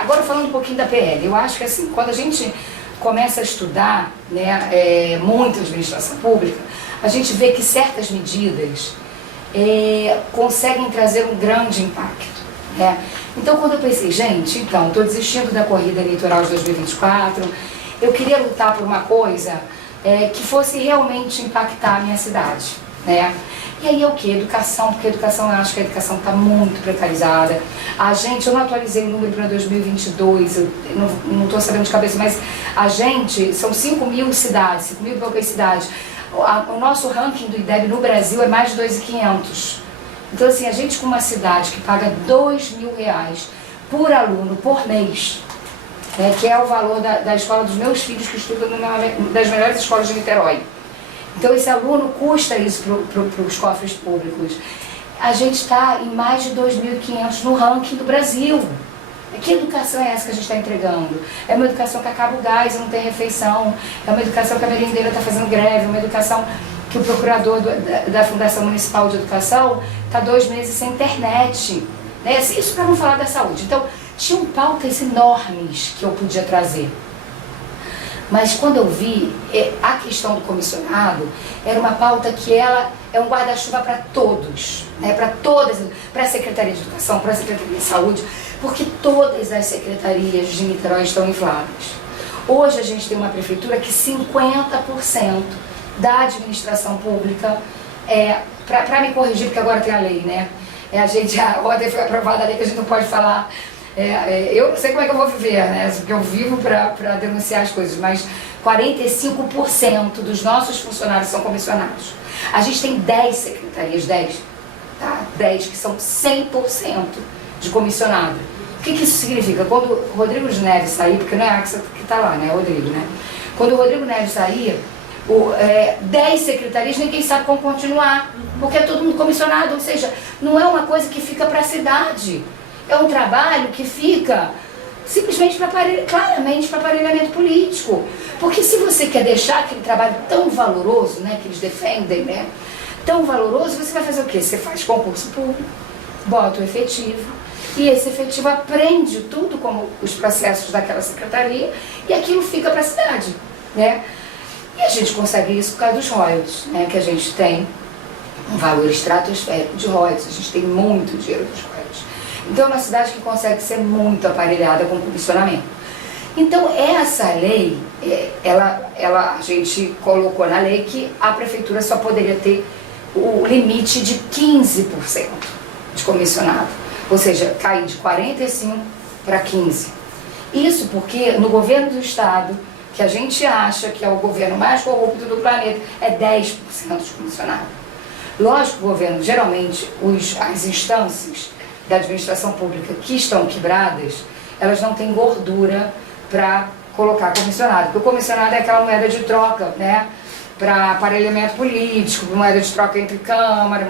Agora, falando um pouquinho da PL, eu acho que assim, quando a gente começa a estudar, né, muito a administração pública, a gente vê que certas medidas conseguem trazer um grande impacto. Né? Então, quando eu pensei, gente, estou desistindo da corrida eleitoral de 2024, eu queria lutar por uma coisa que fosse realmente impactar a minha cidade. Né? E aí é o que? Educação, porque a educação, eu acho que a educação está muito precarizada. Eu não atualizei o número para 2022, eu não estou sabendo de cabeça, mas são 5.000 cidades, 5.000 e poucas cidades. O nosso ranking do IDEB no Brasil é mais de 2.500. Então assim, a gente com uma cidade que paga R$2.000 por aluno por mês, né, que é o valor da escola dos meus filhos que estudam numa das melhores escolas de Niterói. Então esse aluno custa isso para os cofres públicos. A gente está em mais de 2.500 no ranking do Brasil. Que educação é essa que a gente está entregando? É uma educação que acaba o gás e não tem refeição, é uma educação que a merendeira está fazendo greve, é uma educação que o procurador da Fundação Municipal de Educação está 2 meses sem internet. Né? Isso para não falar da saúde. Então, tinham pautas enormes que eu podia trazer. Mas quando eu vi a questão do comissionado, era uma pauta que ela é um guarda-chuva para todos, né? Para todas, para a Secretaria de Educação, para a Secretaria de Saúde, porque todas as secretarias de Niterói estão infladas. Hoje a gente tem uma prefeitura que 50% da administração pública para me corrigir, porque agora tem a lei, né? Ontem foi aprovada a lei que a gente não pode falar. Eu não sei como é que eu vou viver, né? Porque eu vivo para denunciar as coisas, mas 45% dos nossos funcionários são comissionados. A gente tem 10 secretarias, 10, tá? 10 que são 100% de comissionado. O que isso significa? Quando o Rodrigo de Neves sair, porque não é a AXA que está lá, né? É o Rodrigo, né? Quando o Rodrigo Neves sair, 10 secretarias ninguém sabe como continuar, porque é todo mundo comissionado, ou seja, não é uma coisa que fica para a cidade. É um trabalho que fica simplesmente claramente para aparelhamento político. Porque se você quer deixar aquele trabalho tão valoroso, né, que eles defendem, né, tão valoroso, você vai fazer o quê? Você faz concurso público, bota o efetivo, e esse efetivo aprende tudo como os processos daquela secretaria, e aquilo fica para a cidade, né? E a gente consegue isso por causa dos royalties, né, que a gente tem um valor estratosférico de royalties, a gente tem muito dinheiro dos royalties. Então é uma cidade que consegue ser muito aparelhada com comissionamento. Então essa lei, a gente colocou na lei que a prefeitura só poderia ter o limite de 15% de comissionado. Ou seja, cair de 45% para 15%. Isso porque no governo do estado, que a gente acha que é o governo mais corrupto do planeta, é 10% de comissionado. Lógico que o governo, geralmente, as instâncias da administração pública que estão quebradas, elas não têm gordura para colocar comissionado, porque o comissionado é aquela moeda de troca, né, para aparelhamento político, moeda de troca entre Câmara,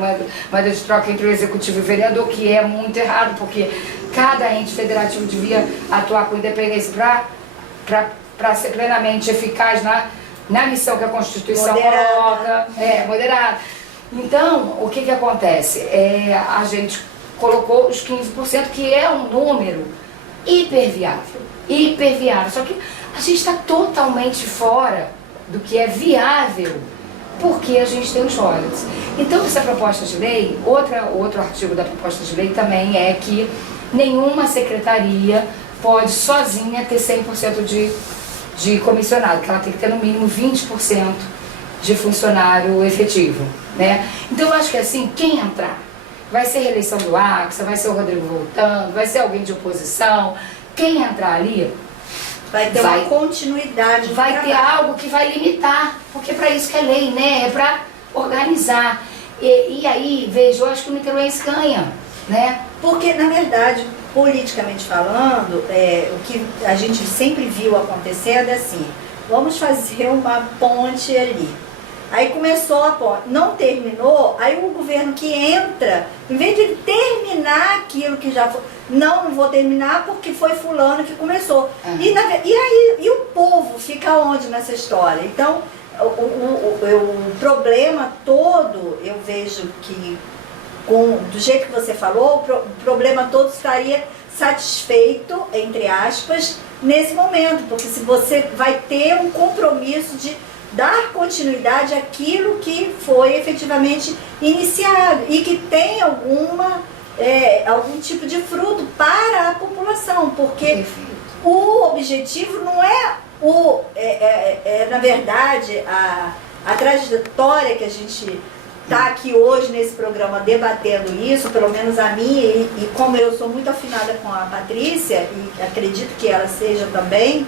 moeda de troca entre o Executivo e o Vereador, que é muito errado, porque cada ente federativo devia atuar com independência para ser plenamente eficaz na missão que a Constituição coloca, moderada. Então, o que acontece? A gente colocou os 15%, que é um número hiperviável, só que a gente está totalmente fora do que é viável, porque a gente tem os royalties. Então essa proposta de lei, outro artigo da proposta de lei também é que nenhuma secretaria pode sozinha ter 100% de comissionado, que ela tem que ter no mínimo 20% de funcionário efetivo, né? Então eu acho que assim, quem entrar, vai ser reeleição do AXA, vai ser o Rodrigo voltando, vai ser alguém de oposição. Quem entrar ali vai ter uma continuidade. Vai ter algo que vai limitar, porque é para isso que é lei, né? É para organizar. E aí, veja, eu acho que o niteroense ganha, né? Porque, na verdade, politicamente falando, o que a gente sempre viu acontecendo é assim, vamos fazer uma ponte ali. Aí começou a ponte, não terminou, aí o governo que entra, em vez de terminar aquilo que já foi, não vou terminar porque foi fulano que começou. E o povo fica onde nessa história? Então, o problema todo, eu vejo que, do jeito que você falou, o problema todo estaria satisfeito, entre aspas, nesse momento, porque se você vai ter um compromisso de dar continuidade àquilo que foi efetivamente iniciado e que tem algum tipo de fruto para a população, porque o objetivo não na verdade, a trajetória que a gente está aqui hoje nesse programa debatendo isso, pelo menos a minha, e como eu sou muito afinada com a Patrícia, e acredito que ela seja também,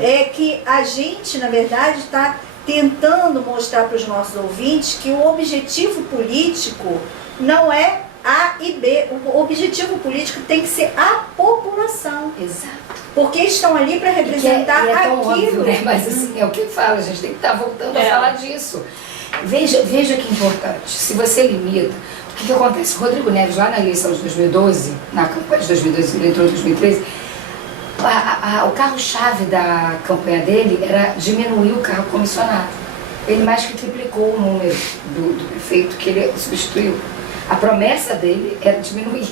é que a gente, na verdade, está tentando mostrar para os nossos ouvintes que o objetivo político não é A e B. O objetivo político tem que ser a população. Exato. Porque estão ali para representar é tão aquilo. Óbvio, né? Mas assim, é o que fala, a gente tem que estar voltando a falar disso. Veja que importante, se você limita, O que acontece? O Rodrigo Neves, lá na eleição de 2012, na campanha de 2012, ele entrou em 2013, o carro-chave da campanha dele era diminuir o carro comissionado. Ele mais que triplicou o número do prefeito que ele substituiu. A promessa dele era diminuir.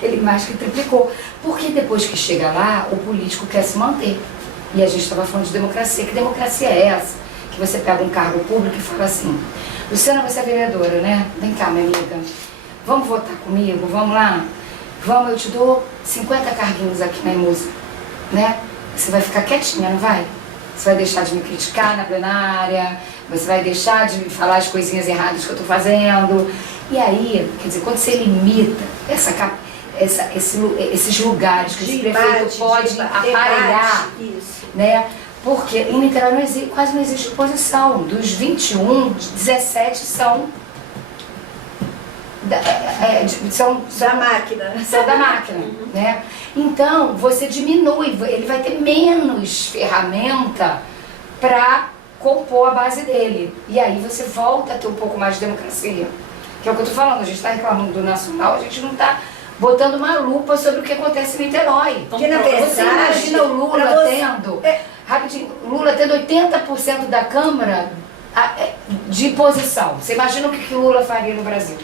Ele mais que triplicou. Porque depois que chega lá, o político quer se manter. E a gente estava falando de democracia. Que democracia é essa? Que você pega um cargo público e fala assim: Luciana, você é vereadora, né? Vem cá, minha amiga. Vamos votar comigo? Vamos lá? Vamos, eu te dou 50 carguinhos aqui na Emusa, né? Você vai ficar quietinha, não vai? Você vai deixar de me criticar na plenária, você vai deixar de falar as coisinhas erradas que eu estou fazendo. E aí, quer dizer, quando você limita esses lugares que esse prefeito pode aparelhar, né? Porque em Niterói quase não existe oposição. Dos 21, 17 são da máquina. São da máquina, né? Então, você diminui, ele vai ter menos ferramenta para compor a base dele. E aí você volta a ter um pouco mais de democracia. Que é o que eu estou falando, a gente está reclamando do nacional, a gente não está botando uma lupa sobre o que acontece em Niterói. Então, que na verdade, você imagina o Lula tendo, rapidinho, Lula tendo 80% da Câmara de posição. Você imagina o que o Lula faria no Brasil?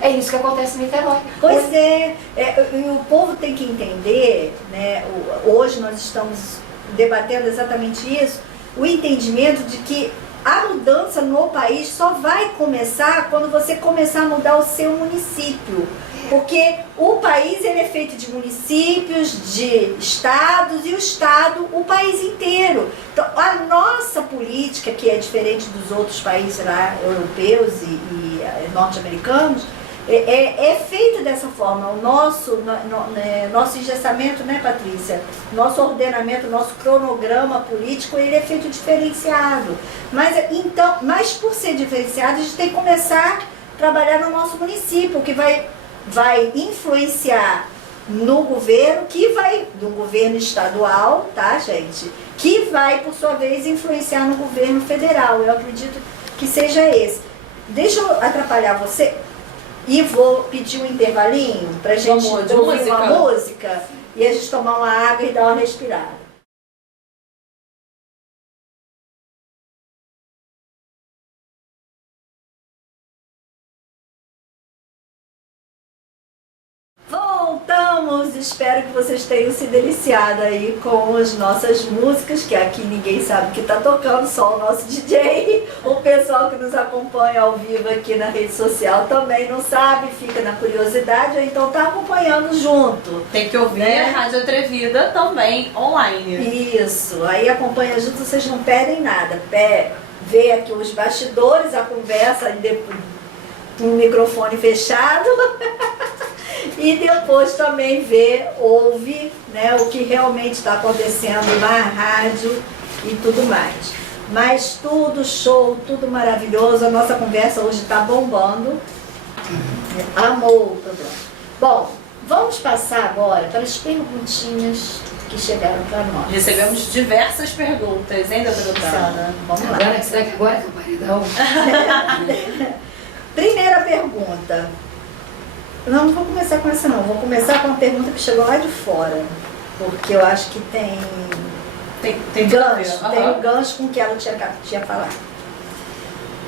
É isso que acontece em Niterói. Pois é, o povo tem que entender, né? Hoje nós estamos debatendo exatamente isso, o entendimento de que a mudança no país só vai começar quando você começar a mudar o seu município. Porque o país ele é feito de municípios, de estados, e o estado, o país inteiro. Então, a nossa política, que é diferente dos outros países lá, europeus e norte-americanos, é feita dessa forma. O nosso engessamento, né, Patrícia? Nosso ordenamento, nosso cronograma político, ele é feito diferenciado. Mas por ser diferenciado, a gente tem que começar a trabalhar no nosso município, que vai influenciar no governo, do governo estadual, tá, gente? Que vai, por sua vez, influenciar no governo federal. Eu acredito que seja esse. Deixa eu atrapalhar você e vou pedir um intervalinho pra gente ouvir uma música e a gente tomar uma água e dar uma respirada. Voltamos! Espero que vocês tenham se deliciado aí com as nossas músicas, que aqui ninguém sabe o que está tocando, só o nosso DJ. O pessoal que nos acompanha ao vivo aqui na rede social também não sabe, fica na curiosidade, ou então está acompanhando junto. Tem que ouvir, né? A Rádio Atrevida também online. Isso, aí acompanha junto, vocês não perdem nada. Vê aqui os bastidores, a conversa com o microfone fechado. E depois também ouve, né, o que realmente está acontecendo na rádio e tudo mais. Mas tudo show, tudo maravilhoso. A nossa conversa hoje está bombando. Amou o programa. Bom, vamos passar agora para as perguntinhas que chegaram para nós. Recebemos diversas perguntas, hein, doutora Luciana? Vamos lá. Será que agora que o paredão? Primeira pergunta. Não vou começar com essa não, vou começar com uma pergunta que chegou lá de fora, porque eu acho que tem gancho, tem um gancho com o que ela tinha falado.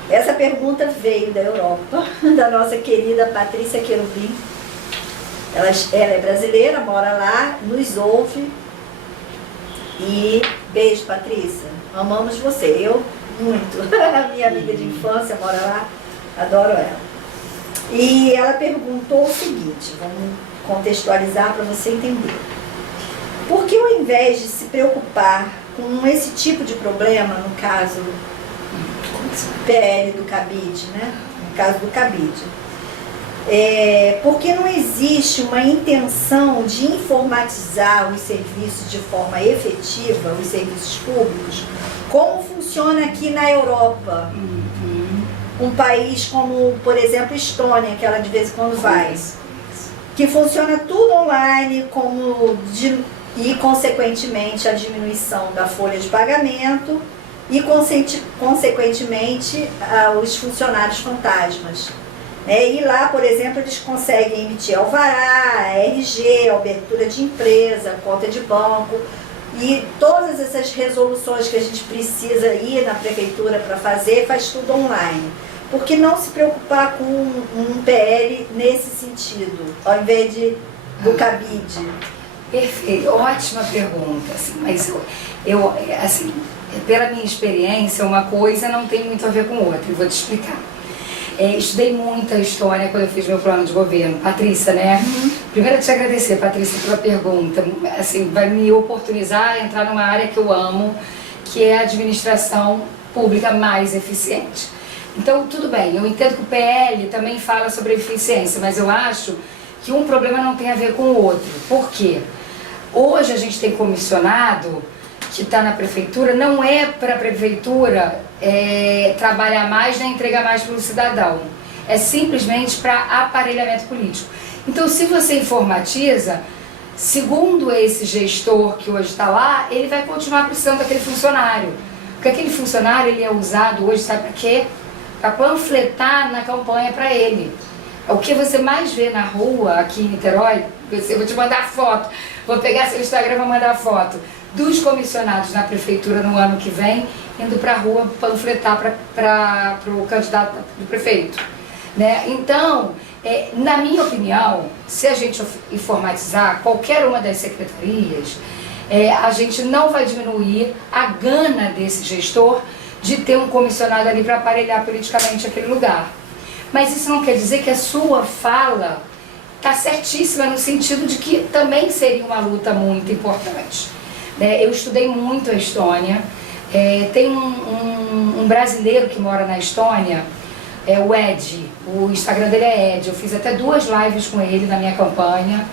Essa pergunta veio da Europa, da nossa querida Patrícia Querubim. Ela é brasileira, mora lá, nos ouve. E beijo, Patrícia, amamos você, eu muito. Minha amiga de infância mora lá, adoro ela. E ela perguntou o seguinte, vamos contextualizar para você entender. Por que ao invés de se preocupar com esse tipo de problema, no caso PL do cabide, né? No caso do cabide, por que não existe uma intenção de informatizar os serviços de forma efetiva, os serviços públicos, como funciona aqui na Europa? Um país como, por exemplo, Estônia, que ela de vez em quando vai, que funciona tudo online, e consequentemente a diminuição da folha de pagamento e consequentemente os funcionários fantasmas. E lá, por exemplo, eles conseguem emitir alvará, RG, abertura de empresa, conta de banco. E todas essas resoluções que a gente precisa ir na prefeitura para fazer, faz tudo online. Por que não se preocupar com um PL nesse sentido, ao invés do cabide? Perfeito, ótima pergunta, assim, mas eu, assim, pela minha experiência, uma coisa não tem muito a ver com outra, eu vou te explicar. Estudei muita história quando eu fiz meu plano de governo. Patrícia, né? Primeiro eu te agradecer, Patrícia, pela pergunta. Assim, vai me oportunizar a entrar numa área que eu amo, que é a administração pública mais eficiente. Então, tudo bem, eu entendo que o PL também fala sobre eficiência, mas eu acho que um problema não tem a ver com o outro. Por quê? Hoje a gente tem comissionado que está na prefeitura, não é para a prefeitura trabalhar mais nem entregar mais para o cidadão. É simplesmente para aparelhamento político. Então, se você informatiza, segundo esse gestor que hoje está lá, ele vai continuar precisando daquele funcionário. Porque aquele funcionário ele é usado hoje, sabe para quê? Para panfletar na campanha para ele. O que você mais vê na rua aqui em Niterói, eu vou te mandar foto, vou pegar seu Instagram e vou mandar foto dos comissionados na prefeitura no ano que vem, indo para a rua panfletar para o candidato do prefeito. Né? Então, na minha opinião, se a gente informatizar qualquer uma das secretarias, a gente não vai diminuir a gana desse gestor de ter um comissionado ali para aparelhar politicamente aquele lugar. Mas isso não quer dizer que a sua fala está certíssima no sentido de que também seria uma luta muito importante. Eu estudei muito a Estônia, tem um brasileiro que mora na Estônia, o Ed, o Instagram dele é Ed, eu fiz até 2 lives com ele na minha campanha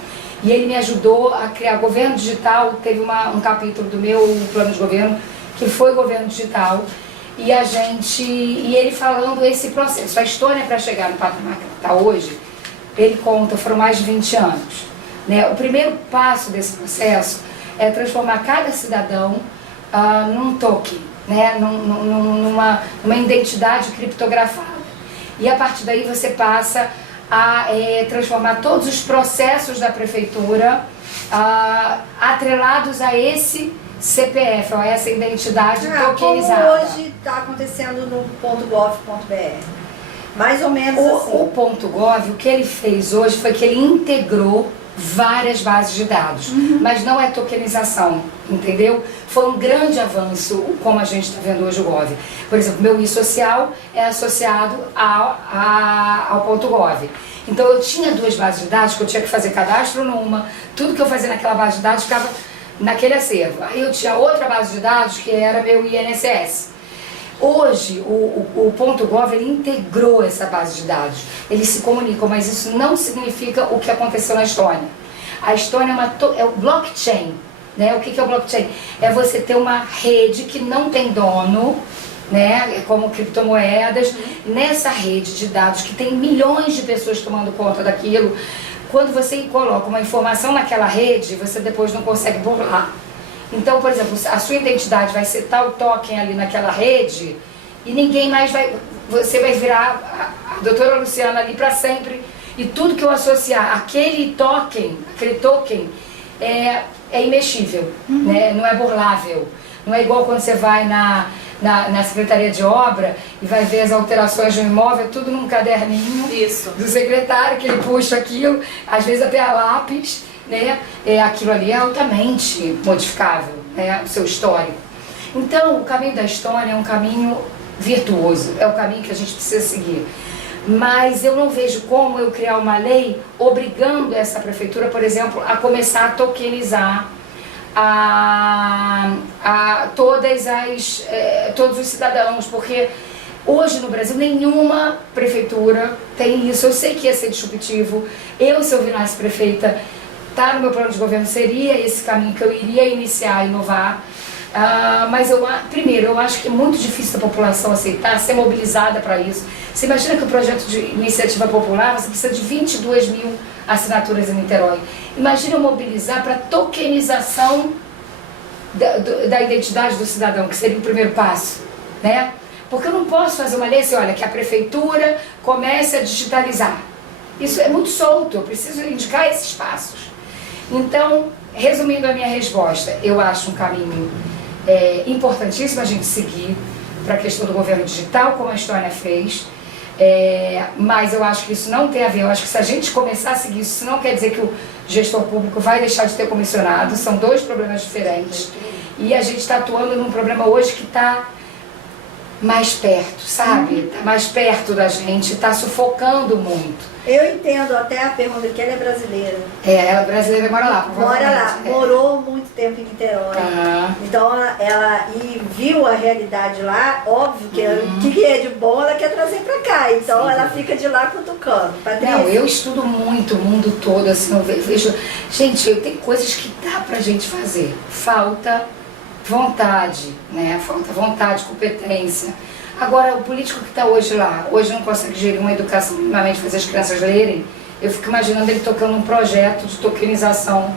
e ele me ajudou a criar governo digital. Teve um capítulo do meu plano de governo que foi governo digital e ele falando esse processo. A Estônia, para chegar no patamar que ela está hoje, ele conta, foram mais de 20 anos. O primeiro passo desse processo é transformar cada cidadão num token, numa identidade criptografada. E a partir daí você passa a transformar todos os processos da prefeitura atrelados a esse CPF, a essa identidade tokenizada. Como hoje está acontecendo no .gov.br. Mais ou menos assim. O .gov, o que ele fez hoje foi que ele integrou várias bases de dados, mas não é tokenização, entendeu? Foi um grande avanço como a gente está vendo hoje o Gov. Por exemplo, meu e-social é associado ao .gov. Então eu tinha 2 bases de dados que eu tinha que fazer cadastro numa, tudo que eu fazia naquela base de dados ficava naquele acervo. Aí eu tinha outra base de dados que era meu INSS. Hoje, o .gov ele integrou essa base de dados, eles se comunicam, mas isso não significa o que aconteceu na Estônia. A Estônia é o blockchain, né? O que é o blockchain? É você ter uma rede que não tem dono, né? Como criptomoedas, nessa rede de dados que tem milhões de pessoas tomando conta daquilo. Quando você coloca uma informação naquela rede, você depois não consegue burlar. Então, por exemplo, a sua identidade vai ser tal token ali naquela rede e ninguém mais vai... Você vai virar a doutora Luciana ali para sempre e tudo que eu associar aquele token é imexível, né? Não é burlável. Não é igual quando você vai na Secretaria de Obra e vai ver as alterações de um imóvel, tudo num caderninho do secretário, que ele puxa aquilo, às vezes até a lápis, né? Aquilo ali é altamente modificável, né? O seu histórico. Então, o caminho da Estônia é um caminho virtuoso, é o caminho que a gente precisa seguir. Mas eu não vejo como eu criar uma lei obrigando essa prefeitura, por exemplo, a começar a tokenizar todos os cidadãos, porque hoje no Brasil nenhuma prefeitura tem isso. Eu sei que ia ser disruptivo, se eu virasse prefeita, tá no meu plano de governo, seria esse caminho que eu iria iniciar, inovar. Mas primeiro, eu acho que é muito difícil a população aceitar, ser mobilizada para isso. Você imagina que o projeto de iniciativa popular, você precisa de 22 mil assinaturas em Niterói. Imagina mobilizar para tokenização da identidade do cidadão, que seria o primeiro passo, né? Porque eu não posso fazer uma lei assim, olha, que a prefeitura comece a digitalizar. Isso é muito solto, eu preciso indicar esses passos. Então, resumindo a minha resposta, eu acho um caminho importantíssimo a gente seguir para a questão do governo digital, como a Estônia fez. Mas eu acho que isso não tem a ver, eu acho que se a gente começar a seguir isso não quer dizer que o gestor público vai deixar de ter comissionado, são dois problemas diferentes. E a gente está atuando num problema hoje que está mais perto, sabe? Está mais perto da gente, está sufocando muito. Eu entendo até a pergunta que ela é brasileira. Ela é brasileira, mora lá. Mora lá, morou muito tempo em Niterói. Então ela viu a realidade lá, óbvio que o que é de bom ela quer trazer pra cá. Então sim, ela fica de lá cutucando. Patrícia? Não, eu estudo muito o mundo todo, assim, eu vejo. Gente, tem coisas que dá pra gente fazer. Falta vontade, né? Falta vontade, competência. Agora, o político que está hoje lá, hoje não consegue gerir uma educação minimamente, fazer as crianças lerem, eu fico imaginando ele tocando um projeto de tokenização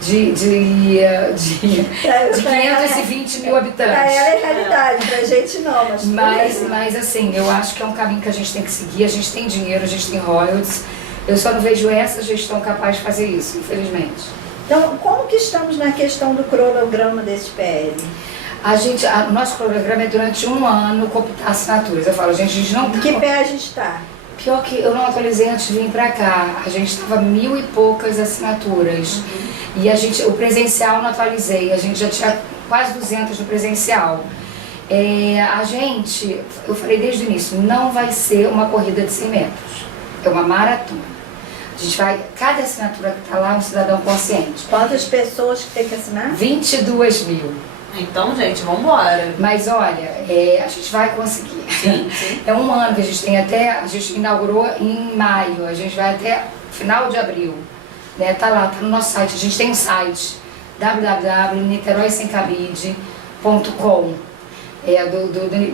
de 520 mil habitantes. Para ela é realidade, pra gente não. Mas assim, eu acho que é um caminho que a gente tem que seguir, a gente tem dinheiro, a gente tem royalties, eu só não vejo essa gestão capaz de fazer isso, infelizmente. Então, como que estamos na questão do cronograma desse PL? O nosso cronograma é durante um ano computar assinaturas. Eu falo, a gente não tá... Que pé a gente está? Pior que eu não atualizei antes de vir pra cá. A gente estava 1000 e poucas assinaturas. E o presencial não atualizei. A gente já tinha quase 200 no presencial. Eu falei desde o início, não vai ser uma corrida de 100 metros. É uma maratona. Cada assinatura que está lá é um cidadão consciente. Quantas pessoas que tem que assinar? 22 mil. Então, gente, vamos embora. Mas olha, a gente vai conseguir. Sim, sim. É um ano que a gente tem a gente inaugurou em maio, a gente vai até final de abril. Né? Tá lá, tá no nosso site. A gente tem um site, www.niteroisemcabide.com.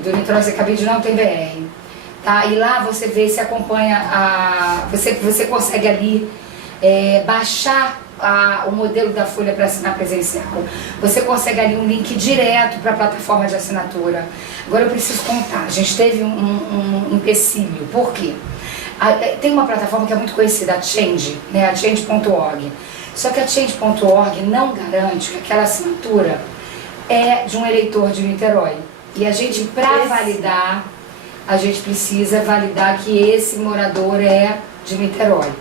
Do Niterói Sem Cabide não tem BR. Tá? E lá você vê, se acompanha, você consegue ali baixar o modelo da folha para assinar presencial. Você consegue ali um link direto para a plataforma de assinatura. Agora eu preciso contar, a gente teve um empecilho. Por quê? Tem uma plataforma que é muito conhecida, a Change, né? A Change.org. Só que a Change.org não garante que aquela assinatura é de um eleitor de Niterói. E a gente, para validar, a gente precisa validar que esse morador é de Niterói.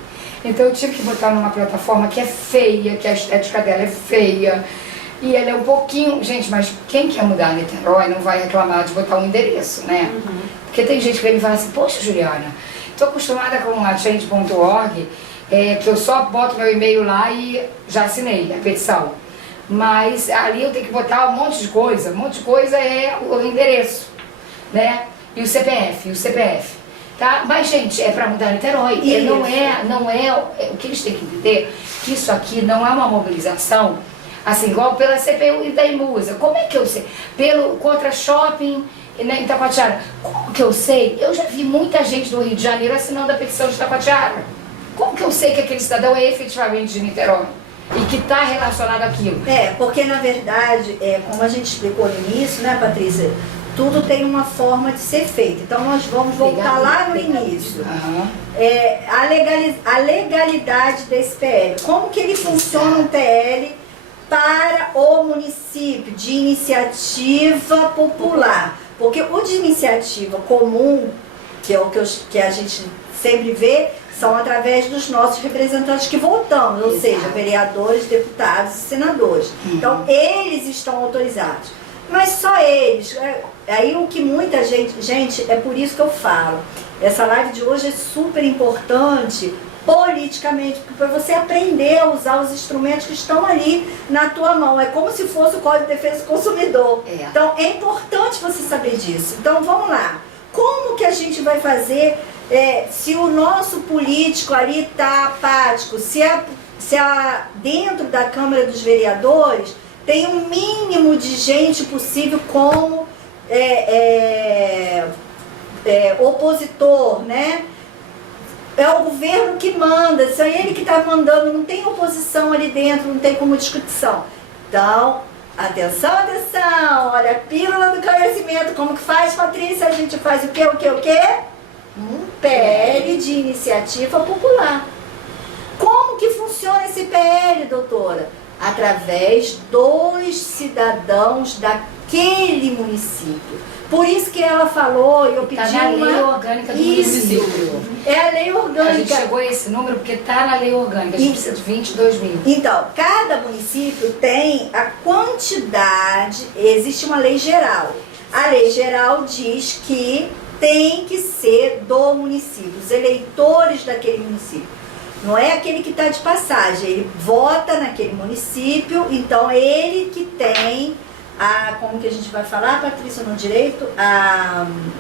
Então eu tive que botar numa plataforma que é feia, que a estética dela é feia. E ela é um pouquinho... Gente, mas quem quer mudar Niterói não vai reclamar de botar um endereço, né? Porque tem gente que vem me fala assim, poxa, Juliana, estou acostumada com a Change.org, que eu só boto meu e-mail lá e já assinei a petição. Mas ali eu tenho que botar um monte de coisa é o endereço, né? E o CPF. Tá? Mas, gente, é para mudar Niterói. Não é o que eles têm que entender, que isso aqui não é uma mobilização, assim, igual pela CPU e da Imusa. Como é que eu sei? Contra shopping em Taquatiara. Como que eu sei? Eu já vi muita gente do Rio de Janeiro assinando a petição de Taquatiara. Como que eu sei que aquele cidadão é efetivamente de Niterói? E que está relacionado àquilo? Porque na verdade, como a gente explicou no início, né, Patrícia? Tudo tem uma forma de ser feito. Então nós vamos voltar lá no início. A legalidade desse PL. Como que ele funciona um PL para o município de iniciativa popular? Porque o de iniciativa comum, que é o que a gente sempre vê, são através dos nossos representantes que votamos, ou seja, vereadores, deputados e senadores. Então eles estão autorizados. Mas só eles. Aí o que muita gente, é por isso que eu falo, essa live de hoje é super importante politicamente, para você aprender a usar os instrumentos que estão ali na tua mão. É como se fosse o Código de Defesa do Consumidor. Então é importante você saber disso. Então vamos lá. Como que a gente vai fazer se o nosso político ali está apático, se dentro da Câmara dos Vereadores tem um mínimo de gente possível como opositor, né? É o governo que manda, se é ele que está mandando, não tem oposição ali dentro, não tem como discussão. Então, Atenção, atenção! Olha a pílula do conhecimento. Como que faz, Patrícia? A gente faz o quê? Um PL de iniciativa popular. Como que funciona esse PL, doutora? Através dos cidadãos daquele município. Por isso que ela falou, e eu pedi Está na lei orgânica do município. É a lei orgânica. A gente chegou a esse número porque está na lei orgânica, a gente precisa de 22 mil. Então, cada município tem a quantidade, existe uma lei geral. A lei geral diz que tem que ser do município, os eleitores daquele município. Não é aquele que está de passagem, ele vota naquele município, então ele que tem como que a gente vai falar, Patrícia, no direito?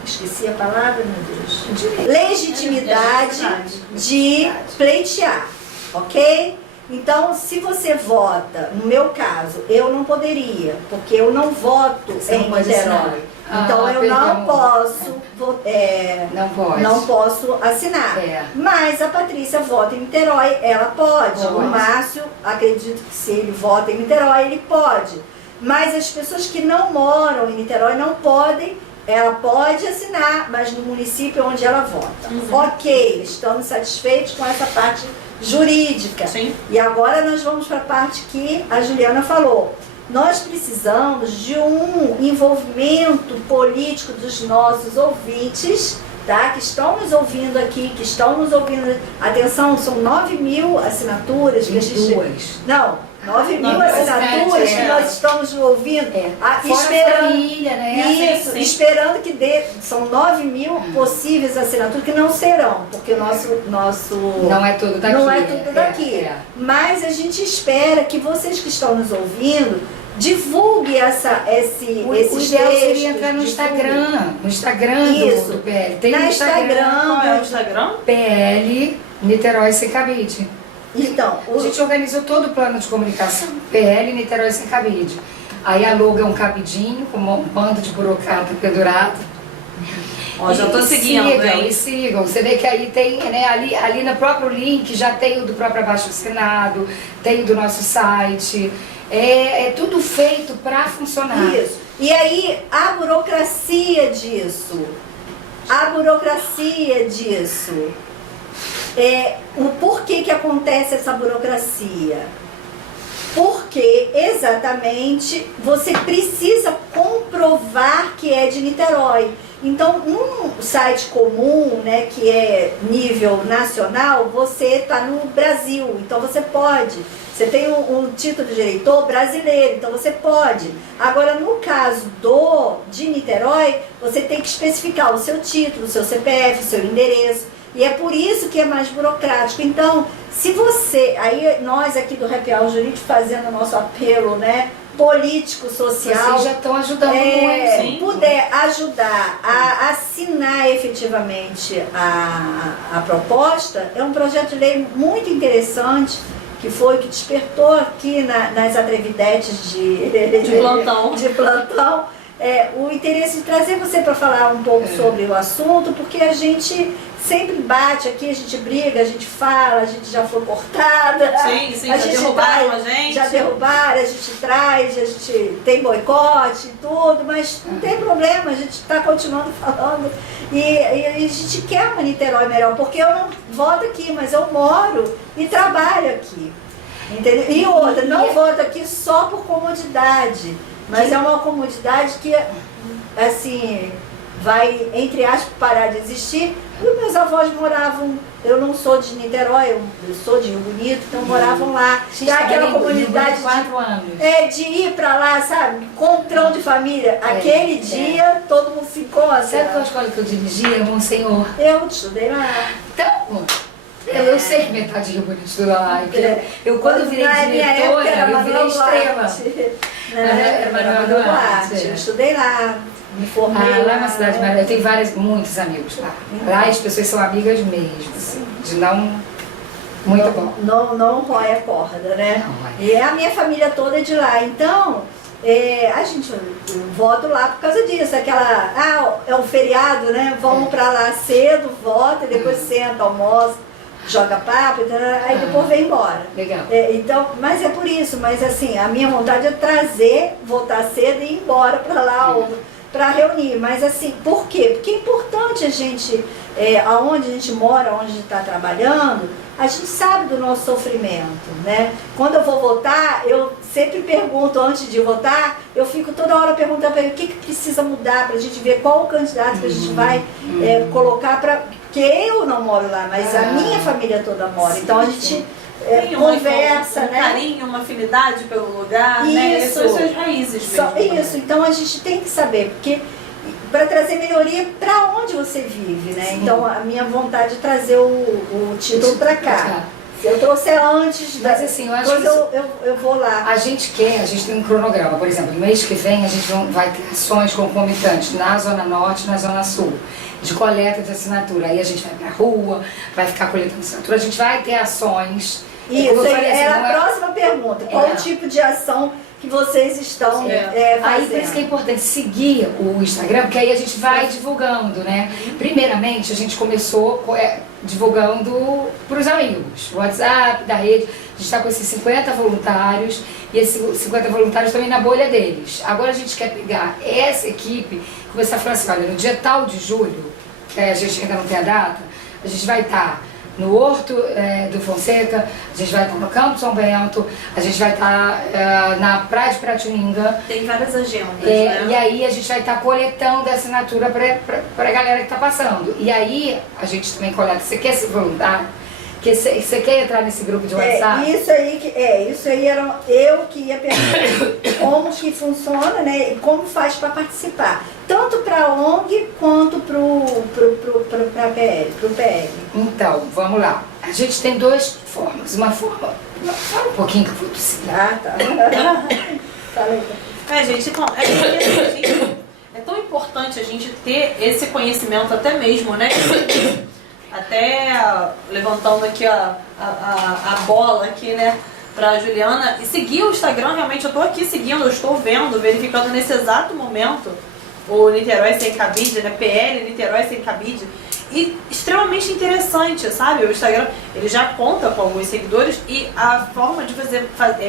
Esqueci a palavra, meu Deus. Legitimidade de pleitear, ok? Então, se você vota, no meu caso, eu não poderia, porque eu não voto em Niterói. Então, eu não posso, não posso assinar. Mas a Patrícia vota em Niterói, ela pode. O Márcio, acredito que se ele vota em Niterói, ele pode. Mas as pessoas que não moram em Niterói não podem, ela pode assinar, mas no município onde ela vota. Ok, estamos satisfeitos com essa parte jurídica. Sim. E agora nós vamos para a parte que a Juliana falou. Nós precisamos de um envolvimento político dos nossos ouvintes, tá? Que estão nos ouvindo aqui, que estão nos ouvindo. Atenção, são 9 mil assinaturas que a gente... Não, 9 mil assinaturas que nós estamos ouvindo, esperando, família, né? Isso, esperando que são 9 mil possíveis assinaturas que não serão, porque o nosso não é tudo daqui. Não é tudo daqui. Mas a gente espera que vocês que estão nos ouvindo divulgue esses ideal seria textos. Entrar no Instagram do PL. Tem no Instagram. Qual é o Instagram? PL Niterói Sem Cabide. Então, a gente organizou todo o plano de comunicação, PL Niterói Sem Cabide. Aí a logo é um cabidinho com um bando de burocrata pendurado. Ó, já tô seguindo, hein? E sigam. Você vê que aí tem, né, ali no próprio link já tem o do próprio Abaixo Assinado, tem o do nosso site. É tudo feito para funcionar. Isso. E aí a burocracia disso. O porquê que acontece essa burocracia? Porque exatamente você precisa comprovar que é de Niterói. Então, um site comum, né, que é nível nacional, você está no Brasil, então você pode. Você tem um título de eleitor brasileiro, então você pode. Agora, no caso de Niterói, você tem que especificar o seu título, o seu CPF, o seu endereço. E é por isso que é mais burocrático. Então, se você, aí nós aqui do Happy Hour Jurídico fazendo o nosso apelo, né, político, social. Vocês já estão ajudando muito. Se puder ajudar a assinar efetivamente a proposta, é um projeto de lei muito interessante, que despertou aqui nas Atrevidetes de plantão. O interesse de trazer você para falar um pouco sobre o assunto, porque a gente sempre bate aqui, a gente briga, a gente fala, a gente já foi cortada. Sim, já derrubaram a gente. Já derrubaram, a gente traz, a gente tem boicote e tudo, mas não tem problema, a gente está continuando falando. E a gente quer uma Niterói melhor, porque eu não voto aqui, mas eu moro e trabalho aqui. Entendeu? E outra, não voto aqui só por comodidade. Mas é uma comodidade que, assim, vai, entre aspas, parar de existir. E meus avós moravam, eu não sou de Niterói, eu sou de Rio Bonito, então moravam lá. Já aquela comunidade 4 anos. De ir pra lá, sabe? Encontrão de família. Aquele dia, todo mundo ficou assim. Sabe qual escola que eu dirigia, Monsenhor? Eu estudei lá. Então, eu sei que metade de Rio Bonito estuda lá. Eu quando virei diretora, eu virei extrema. Era Manuel Duarte. Eu estudei lá, me formei lá é uma cidade maravilhosa. Eu tenho muitos amigos lá. Lá as pessoas são amigas mesmo, assim, de não... Muito bom. Não rói a corda, né? E a minha família toda é de lá. Então, a gente vota lá por causa disso. É um feriado, né? Vamos pra lá cedo, vota, e depois senta, almoça. joga papo, aí depois vem embora. Legal. Então, mas é por isso, mas assim, a minha vontade é trazer, voltar cedo e ir embora para lá, para reunir. Mas assim, por quê? Porque é importante a gente, aonde a gente mora, onde a gente está trabalhando, a gente sabe do nosso sofrimento, né? Quando eu vou votar, eu sempre pergunto, antes de votar, eu fico toda hora perguntando para ele o que precisa mudar, para a gente ver qual o candidato que a gente vai colocar para... Porque eu não moro lá, mas a minha família toda mora. Sim, então a gente conversa, um carinho, uma afinidade pelo lugar, né? Essas são as raízes mesmo. Isso, então a gente tem que saber, porque para trazer melhoria para onde você vive, né? Sim. Então a minha vontade é trazer o título para cá. Se eu trouxe antes, mas assim, eu acho que eu vou lá. A gente tem um cronograma, por exemplo, no mês que vem a gente vai ter ações concomitantes na Zona Norte e na Zona Sul, de coleta de assinatura. Aí a gente vai pra rua, vai ficar coletando assinatura, a gente vai ter ações. Isso, a próxima pergunta. Qual o tipo de ação que vocês estão fazendo? Aí por isso que é importante seguir o Instagram, porque aí a gente vai divulgando, né? Primeiramente, a gente começou divulgando para os amigos, WhatsApp, da rede. A gente está com esses 50 voluntários e esses 50 voluntários também na bolha deles. Agora a gente quer pegar essa equipe, começar a falar assim, olha, no dia tal de julho, que a gente ainda não tem a data, a gente vai estar no Horto do Fonseca, a gente vai estar no Campo São Bento, a gente vai estar na Praia de Piratininga. Tem várias agendas, né? E aí a gente vai estar coletando a assinatura para a galera que está passando. E aí a gente também coleta, você quer ser voluntário? Você quer entrar nesse grupo de WhatsApp? Isso aí era eu que ia perguntar como que funciona, né? E como faz para participar. Tanto para a ONG quanto para o PL. Então, vamos lá. A gente tem duas formas. Uma forma... Fala um pouquinho que eu vou tossir. Ah, tá. Fala aí. Gente, é tão importante a gente ter esse conhecimento até mesmo, né? Até levantando aqui a bola aqui, né, pra Juliana, e seguir o Instagram. Realmente eu tô aqui seguindo, eu estou vendo, verificando nesse exato momento o Niterói Sem Cabide, né, PL Niterói Sem Cabide, e extremamente interessante, sabe? O Instagram, ele já conta com alguns seguidores e a forma de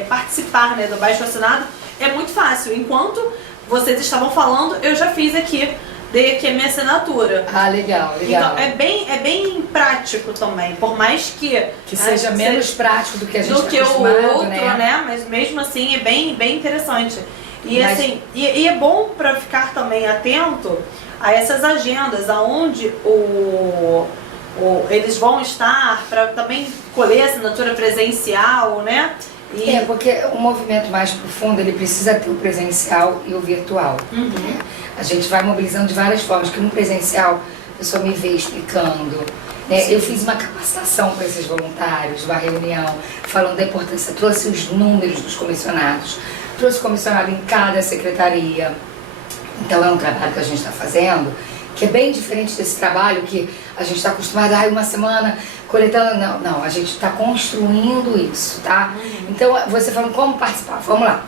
participar, né, do Baixo Assinado é muito fácil. Enquanto vocês estavam falando, eu já fiz aqui, dei aqui a minha assinatura. Ah, legal. Então é bem prático também, por mais que seja menos prático do que a gente do que o outro, né? Mas mesmo assim é bem interessante. E assim, e é bom para ficar também atento a essas agendas, aonde eles vão estar, para também colher assinatura presencial, né? Porque o movimento mais profundo, ele precisa ter o presencial e o virtual. Uhum. Né? A gente vai mobilizando de várias formas, que no presencial a pessoa me vê explicando. Né? Eu fiz uma capacitação para esses voluntários, uma reunião, falando da importância, trouxe os números dos comissionados, trouxe comissionado em cada secretaria. Então é um trabalho que a gente está fazendo, que é bem diferente desse trabalho que a gente está acostumado a uma semana coletando. Não, a gente está construindo isso, tá? Então, você falando como participar, vamos lá.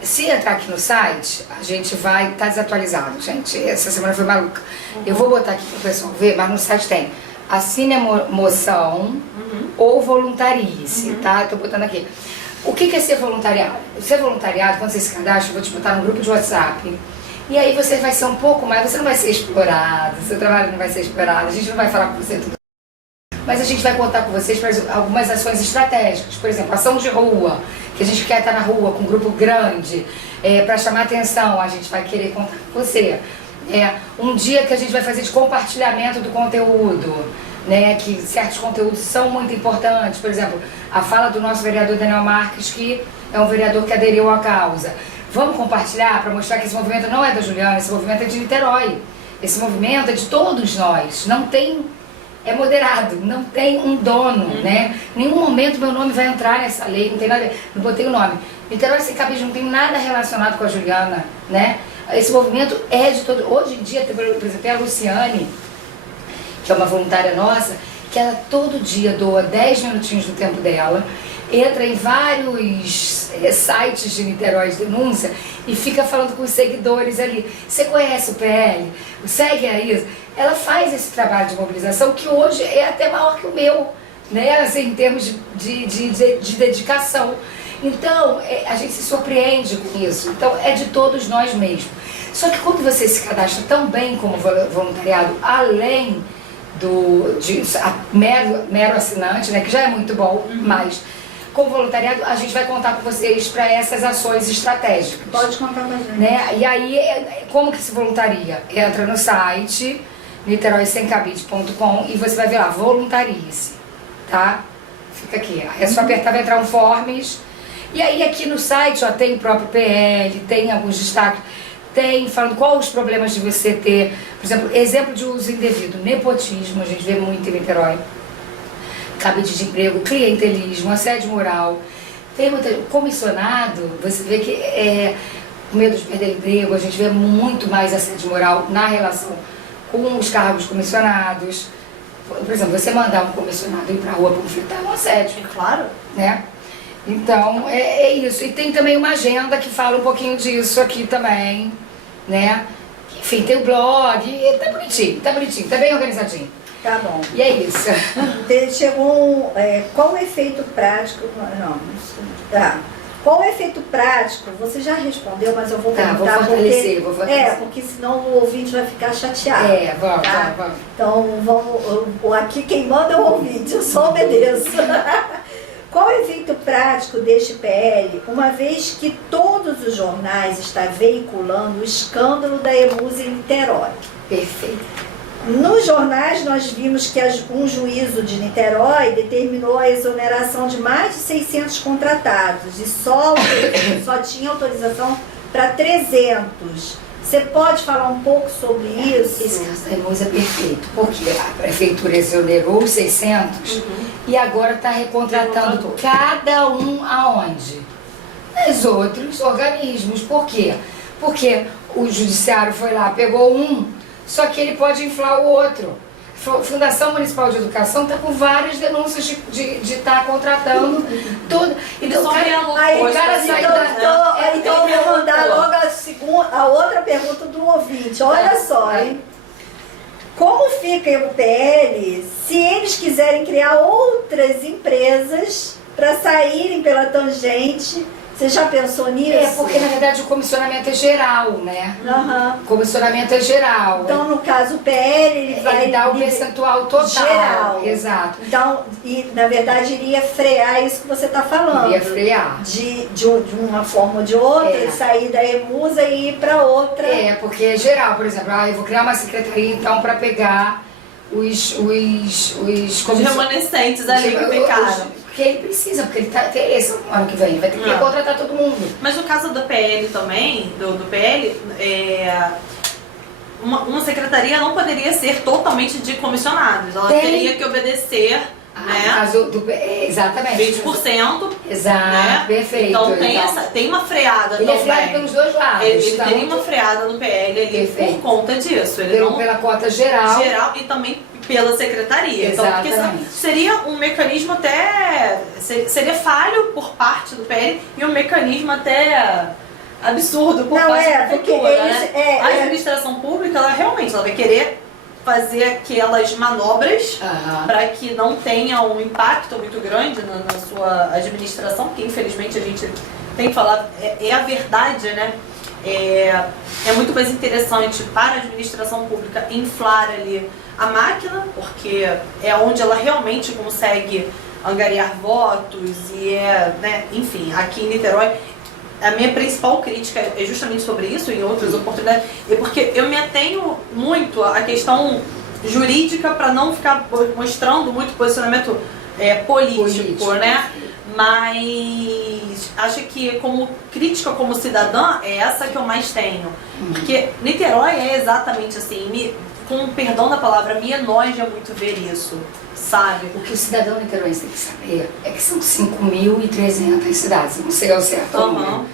Se entrar aqui no site, a gente vai estar desatualizado, gente. Essa semana foi maluca. Eu vou botar aqui para o pessoal ver, mas no site tem assine a moção ou voluntarize, tá? Estou botando aqui. O que é ser voluntariado? Ser voluntariado, quando você se cadastra, eu vou te botar no grupo de WhatsApp. E aí você vai ser um pouco mais, você não vai ser explorado, seu trabalho não vai ser explorado, a gente não vai falar com você tudo. Mas a gente vai contar com vocês para algumas ações estratégicas, por exemplo, ação de rua, que a gente quer estar na rua com um grupo grande, para chamar atenção, a gente vai querer contar com você. Um dia que a gente vai fazer de compartilhamento do conteúdo, né, que certos conteúdos são muito importantes, por exemplo, a fala do nosso vereador Daniel Marques, que é um vereador que aderiu à causa. Vamos compartilhar para mostrar que esse movimento não é da Juliana, esse movimento é de Niterói. Esse movimento é de todos nós, não tem, é moderado, não tem um dono, né? Em nenhum momento meu nome vai entrar nessa lei, não tem nada, não botei o nome. Niterói Sem Cabide não tem nada relacionado com a Juliana, né? Esse movimento é de todo. Hoje em dia, por exemplo, a Luciane, que é uma voluntária nossa, que ela todo dia doa 10 minutinhos do tempo dela, entra em vários sites de Niterói de denúncia e fica falando com os seguidores ali. Você conhece o PL? Segue a Isa? Ela faz esse trabalho de mobilização que hoje é até maior que o meu. né? Assim, em termos de dedicação. Então, a gente se surpreende com isso. Então, é de todos nós mesmos. Só que quando você se cadastra tão bem como voluntariado, além de mero assinante, né, que já é muito bom, mas com voluntariado a gente vai contar com vocês para essas ações estratégicas. Pode contar com a gente. Né? E aí, como que se voluntaria? Entra no site niteroisemcabide.com e você vai ver lá, voluntarie-se, tá? Fica aqui, é só apertar, vai entrar um forms. E aí aqui no site, ó, tem o próprio PL, tem alguns destaques, tem falando quais os problemas de você ter, por exemplo, exemplo de uso indevido, nepotismo, a gente vê muito em Niterói, cabide de emprego, clientelismo, assédio moral, tem muito comissionado, você vê que com medo de perder emprego, a gente vê muito mais assédio moral na relação com os cargos comissionados. Por exemplo, você mandar um comissionado ir pra rua conflitar é um assédio. Claro. Né? Então, é isso. E tem também uma agenda que fala um pouquinho disso aqui também, né? Enfim, tem o blog, tá bonitinho, tá bem organizadinho. Tá bom. E é isso. Chegou qual o efeito prático... Não, tá. Qual o efeito prático? Você já respondeu, mas eu vou perguntar. Vou fortalecer. Porque senão o ouvinte vai ficar chateado. Vamos. Então, aqui quem manda é o ouvinte, eu só obedeço. Qual o efeito prático deste PL, uma vez que todos os jornais estão veiculando o escândalo da Emusa em Niterói? Perfeito. Nos jornais nós vimos que um juízo de Niterói determinou a exoneração de mais de 600 contratados e só tinha autorização para 300. Você pode falar um pouco sobre isso? Esse caso da Emusa é perfeito, porque a prefeitura exonerou os 600 e agora está recontratando cada um aonde? Nos outros organismos. Por quê? Porque o judiciário foi lá, pegou um, só que ele pode inflar o outro. A Fundação Municipal de Educação está com várias denúncias de estar contratando tudo. Então, o cara sai da... Então eu vou mandar logo a outra pergunta do ouvinte. Olha só, hein? Como fica o PL se eles quiserem criar outras empresas para saírem pela tangente? Você já pensou nisso? Porque na verdade o comissionamento é geral, né? O comissionamento é geral. Então, no caso, o PL, ele vai dar o percentual total. Geral. Exato. Então, na verdade, iria frear isso que você está falando. Iria frear. De uma forma ou de outra, sair da Emusa e ir para outra. Porque é geral. Por exemplo, eu vou criar uma secretaria, então, para pegar os remanescentes ali que ficaram. Porque ele precisa, porque ele esse é o ano que vem, vai ter que contratar todo mundo. Mas no caso do PL também, do PL, uma secretaria não poderia ser totalmente de comissionados. Ela teria que obedecer, né? Exatamente. 20%. Exato, né? Perfeito. Então tem uma freada também. Ele é freado pelos dois lados. Ele teria uma freada no PL ali por conta disso. Pela cota geral. E também pela secretaria. Exatamente. Então, porque seria um mecanismo até... Seria falho por parte do PL e um mecanismo até absurdo por parte da prefeitura, né? A administração pública, ela realmente vai querer fazer aquelas manobras para que não tenha um impacto muito grande na sua administração, que infelizmente a gente tem que falar, é a verdade, né? É muito mais interessante para a administração pública inflar ali a máquina, porque é onde ela realmente consegue angariar votos e né, enfim, aqui em Niterói, a minha principal crítica é justamente sobre isso e em outras oportunidades, porque eu me atenho muito à questão jurídica para não ficar mostrando muito posicionamento político, né? Mas acho que como crítica, como cidadã, é essa que eu mais tenho. Porque Niterói é exatamente assim, com o perdão da palavra, me enoja muito ver isso, sabe? O que o cidadão niteroense tem que saber é que são 5.300 cidades, não sei ao certo o número.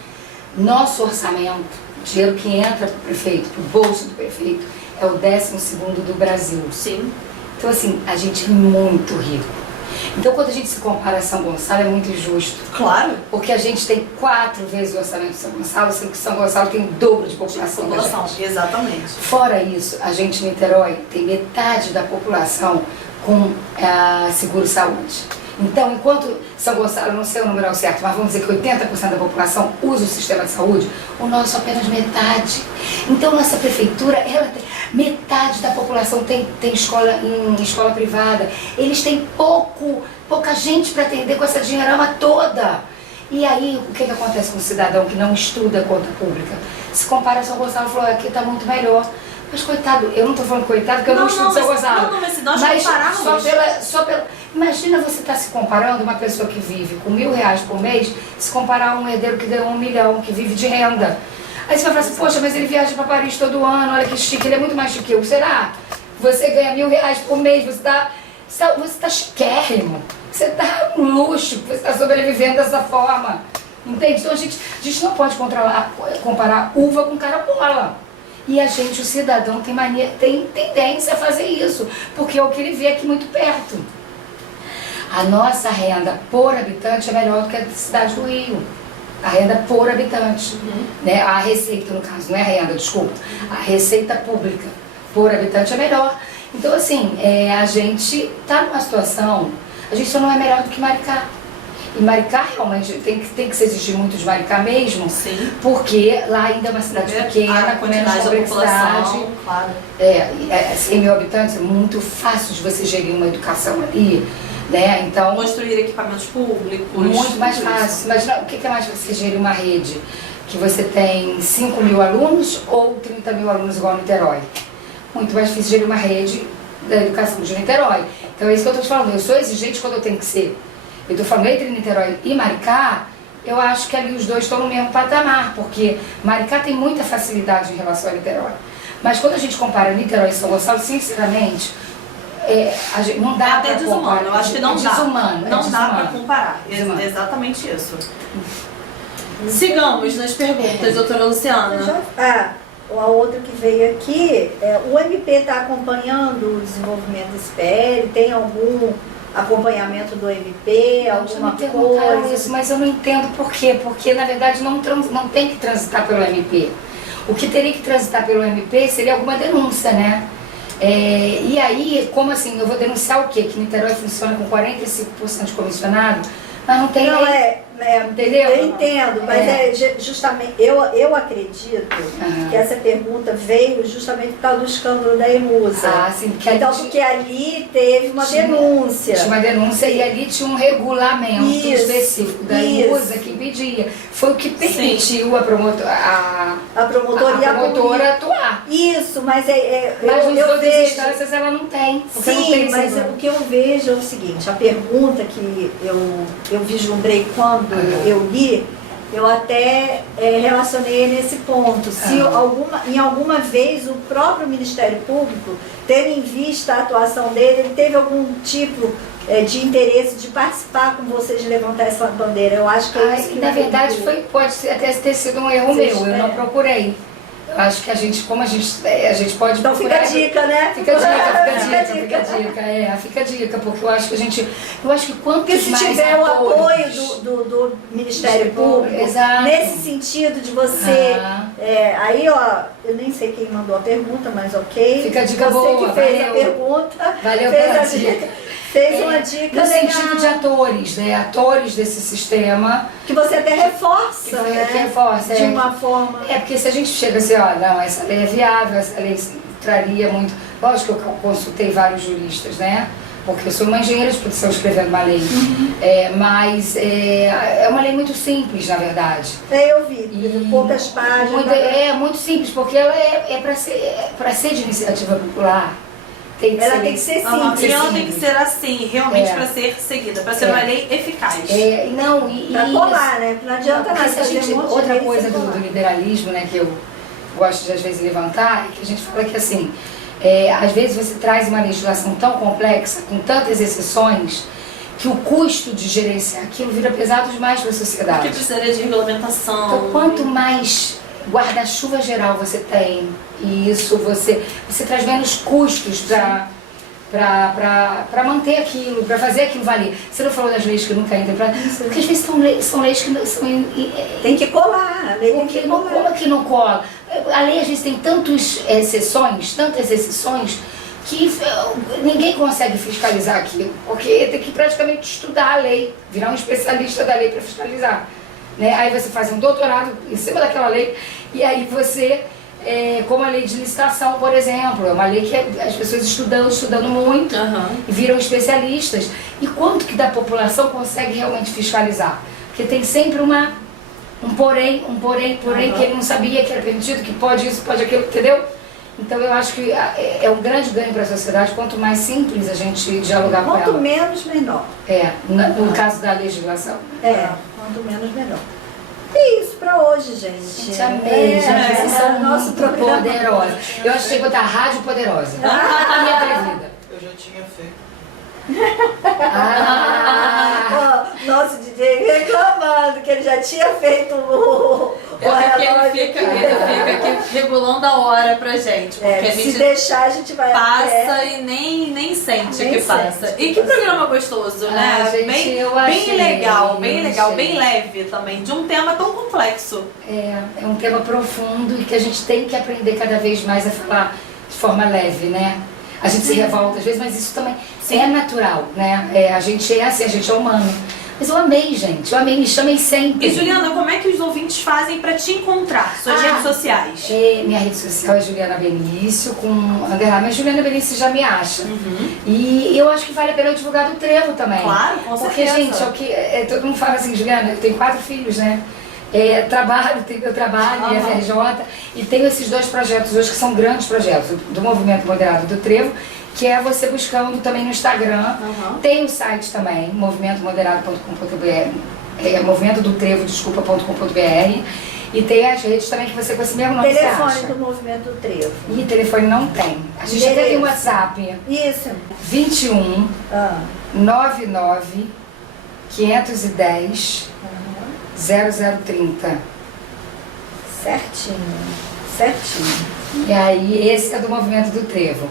Nosso orçamento, o dinheiro que entra para o prefeito, para o bolso do prefeito, é o 12º do Brasil. Sim. Então assim, a gente é muito rico. Então quando a gente se compara a São Gonçalo é muito injusto. Claro. Porque a gente tem 4 vezes o orçamento de São Gonçalo, sendo que São Gonçalo tem o dobro de população da gente. Exatamente. Fora isso, a gente em Niterói tem metade da população com seguro-saúde. Então, enquanto São Gonçalo, eu não sei o número certo, mas vamos dizer que 80% da população usa o sistema de saúde, o nosso apenas metade. Então, nossa prefeitura, metade da população tem escola em escola privada. Eles têm pouca gente para atender com essa dinheirama toda. E aí, o que acontece com o cidadão que não estuda a conta pública? Se compara a São Gonçalo e falou, aqui está muito melhor. Mas coitado, eu não estou falando coitado porque eu não estudo São Gonçalo. Não, mas se nós compararmos... Só pela... Imagina você estar se comparando uma pessoa que vive com R$1.000 por mês, se comparar a um herdeiro que ganha 1 milhão, que vive de renda. Aí você vai falar assim, poxa, mas ele viaja para Paris todo ano, olha que chique, ele é muito mais chique que eu. Será? Você ganha R$1.000 por mês, você está chiquérrimo, você está um luxo, você está sobrevivendo dessa forma. Entende? Então a gente não pode comparar uva com carabola. E a gente, o cidadão, tem tendência a fazer isso, porque é o que ele vê aqui muito perto. A nossa renda por habitante é melhor do que a da cidade do Rio. A renda por habitante. Né? A receita, no caso, não é a renda, desculpa. A receita pública por habitante é melhor. Então, assim, a gente está numa situação, a gente só não é melhor do que Maricá. E Maricá realmente tem que se exigir muito de Maricá mesmo, sim, porque lá ainda é uma cidade pequena, com menos complexidade. Claro. 100 mil habitantes, é muito fácil de você gerir uma educação ali, né? Então, construir equipamentos públicos. Muito mais fácil. Imagina, o que é mais fácil você gerir uma rede? Que você tem 5 mil alunos ou 30 mil alunos igual a Niterói? Muito mais difícil gerir uma rede da educação de Niterói. Então é isso que eu estou te falando, eu sou exigente quando eu tenho que ser. Eu estou falando entre Niterói e Maricá, eu acho que ali os dois estão no mesmo patamar, porque Maricá tem muita facilidade em relação a Niterói. Mas quando a gente compara Niterói e São Gonçalo, sinceramente, não dá para comparar. Eu acho que não dá. Não dá para comparar. Exatamente isso. Sigamos nas perguntas, doutora Luciana. A outra que veio aqui, o MP está acompanhando o desenvolvimento desse PL? Tem algum acompanhamento do MP, alguma coisa? Isso, mas eu não entendo por quê. Porque, na verdade, não tem que transitar pelo MP. O que teria que transitar pelo MP seria alguma denúncia, né? E aí, como assim, eu vou denunciar o quê? Que Niterói funciona com 45% de comissionado? Mas não tem entendeu? Eu entendo, mas justamente, eu acredito que essa pergunta veio justamente por causa do escândalo da Emusa. Sim, porque ali teve uma denúncia. Tinha uma denúncia e ali tinha um regulamento específico da Emusa que impedia. Foi o que permitiu a promotora atuar. Isso, mas mas nas outras instâncias ela não tem. Sim, mas o que eu vejo é o seguinte, a pergunta que eu vislumbrei quando eu li, eu até relacionei nesse ponto. Se em alguma vez o próprio Ministério Público, tendo em vista a atuação dele, ele teve algum tipo de interesse de participar com vocês de levantar essa bandeira. Eu acho que é isso que na verdade pode até ter sido um erro meu, eu não procurei. Eu acho que a gente pode então procurar. Fica a dica, né? Fica a dica, porque eu acho que quanto porque se tiver o apoio do Ministério Público, nesse sentido de você, aí ó, eu nem sei quem mandou a pergunta, mas ok. Fica a dica boa. Você que fez a pergunta, valeu pela dica. Fez uma dica no sentido de atores, né? Atores desse sistema. Que você até reforça, reforça, de uma forma. Porque se a gente chega assim, não, essa lei é viável, essa lei traria muito. Lógico que eu consultei vários juristas, né? Porque eu sou uma engenheira de produção escrevendo uma lei. Mas é uma lei muito simples, na verdade. Eu vi, poucas páginas. Muito simples, porque ela é para ser de iniciativa popular. Ela tem que ser simples. E ela tem que ser assim, realmente para ser seguida, para ser uma lei eficaz. Para colar, né? Não adianta nada. Outra coisa do liberalismo, né, que eu gosto de às vezes levantar, é que a gente fala que assim, às vezes você traz uma legislação tão complexa, com tantas exceções, que o custo de gerenciar aquilo vira pesado demais para a sociedade. Porque precisaria de regulamentação. Então, quanto mais guarda-chuva geral você tem, e isso você traz menos custos para manter aquilo, para fazer aquilo valer. Você não falou das leis que nunca entram para... Porque às vezes são leis que não são... Tem que colar, a lei tem que colar. Como que não cola? A lei às vezes tem tantas exceções, que ninguém consegue fiscalizar aquilo, porque tem que praticamente estudar a lei, virar um especialista da lei para fiscalizar. Né? Aí você faz um doutorado em cima daquela lei, e aí você, como a lei de licitação, por exemplo, é uma lei que as pessoas estudando muito, e viram especialistas. E quanto que da população consegue realmente fiscalizar? Porque tem sempre um porém, que ele não sabia que era permitido, que pode isso, pode aquilo, entendeu? Então eu acho que é um grande ganho para a sociedade, quanto mais simples a gente dialogar com ela. Quanto menos, menor. No caso da legislação. Quanto menos, menor. É isso pra hoje, gente. Gente, amei, gente. Vocês são nosso muito programa. poderosos. Eu achei que botar rádio poderosa. Minha atrevida. Eu já tinha feito. Nosso DJ reclamando que ele já tinha feito o relógio. Ele fica aqui regulando a hora pra gente. Porque a gente se deixar, a gente vai passa e nem sente que passa. E que programa gostoso, né? Gente, eu achei, bem legal, bem leve também, de um tema tão complexo. É um tema profundo e que a gente tem que aprender cada vez mais a falar de forma leve, né? A gente se revolta às vezes, mas isso também é natural, né? A gente é assim, a gente é humano. Mas eu amei, gente. Eu amei, me chamem sempre. E Juliana, como é que os ouvintes fazem pra te encontrar? Suas redes sociais? Minha rede social é Juliana Benício, com underline, mas Juliana Benício já me acha. E eu acho que vale a pena eu divulgar do Trevo também. Claro, com Porque, certeza. gente, todo mundo fala assim, Juliana, eu tenho 4 filhos, né? Tenho meu trabalho, FRJ, e tenho esses 2 projetos hoje que são grandes projetos, do Movimento Moderado do Trevo, que é você buscando também no Instagram. Tem o site também, movimentomoderado.com.br, movimentodotrevo.com.br, e tem as redes também que você com esse mesmo nome você acha. Telefone do Movimento Trevo. E telefone não tem. A gente até tem WhatsApp. Isso. 21 99 510 0030. Certinho. E aí, esse é do Movimento do Trevo.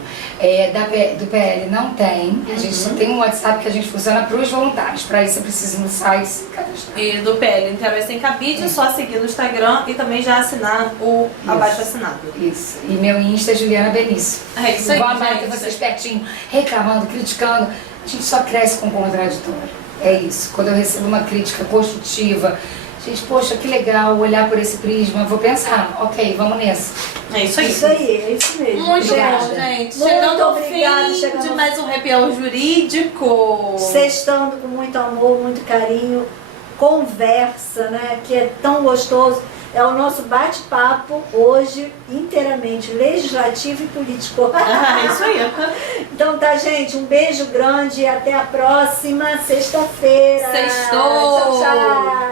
Do PL não tem. A gente só tem um WhatsApp que a gente funciona para os voluntários. Para isso, eu preciso ir no site se cadastrar. E do PL Niterói Sem Cabide, é só seguir no Instagram e também já assinar o abaixo assinado. Isso. E meu Insta é Juliana Benício. É isso aí, Igual a Mari, gente. vocês pertinho, reclamando, criticando. A gente só cresce com o contraditório. É isso. Quando eu recebo uma crítica construtiva, gente, poxa, que legal olhar por esse prisma. Vou pensar, ok, vamos nessa. É isso aí. Isso aí, é isso mesmo. Muito Obrigada. bom, gente. Muito Chegando ao obrigada, fim chegando de ao mais um Happy Hour Jurídico. Sextando com muito amor, muito carinho, conversa, né? Que é tão gostoso. É o nosso bate-papo hoje inteiramente legislativo e político. É isso aí. Então tá, gente, um beijo grande e até a próxima sexta-feira. Sextou! Tchau, tchau!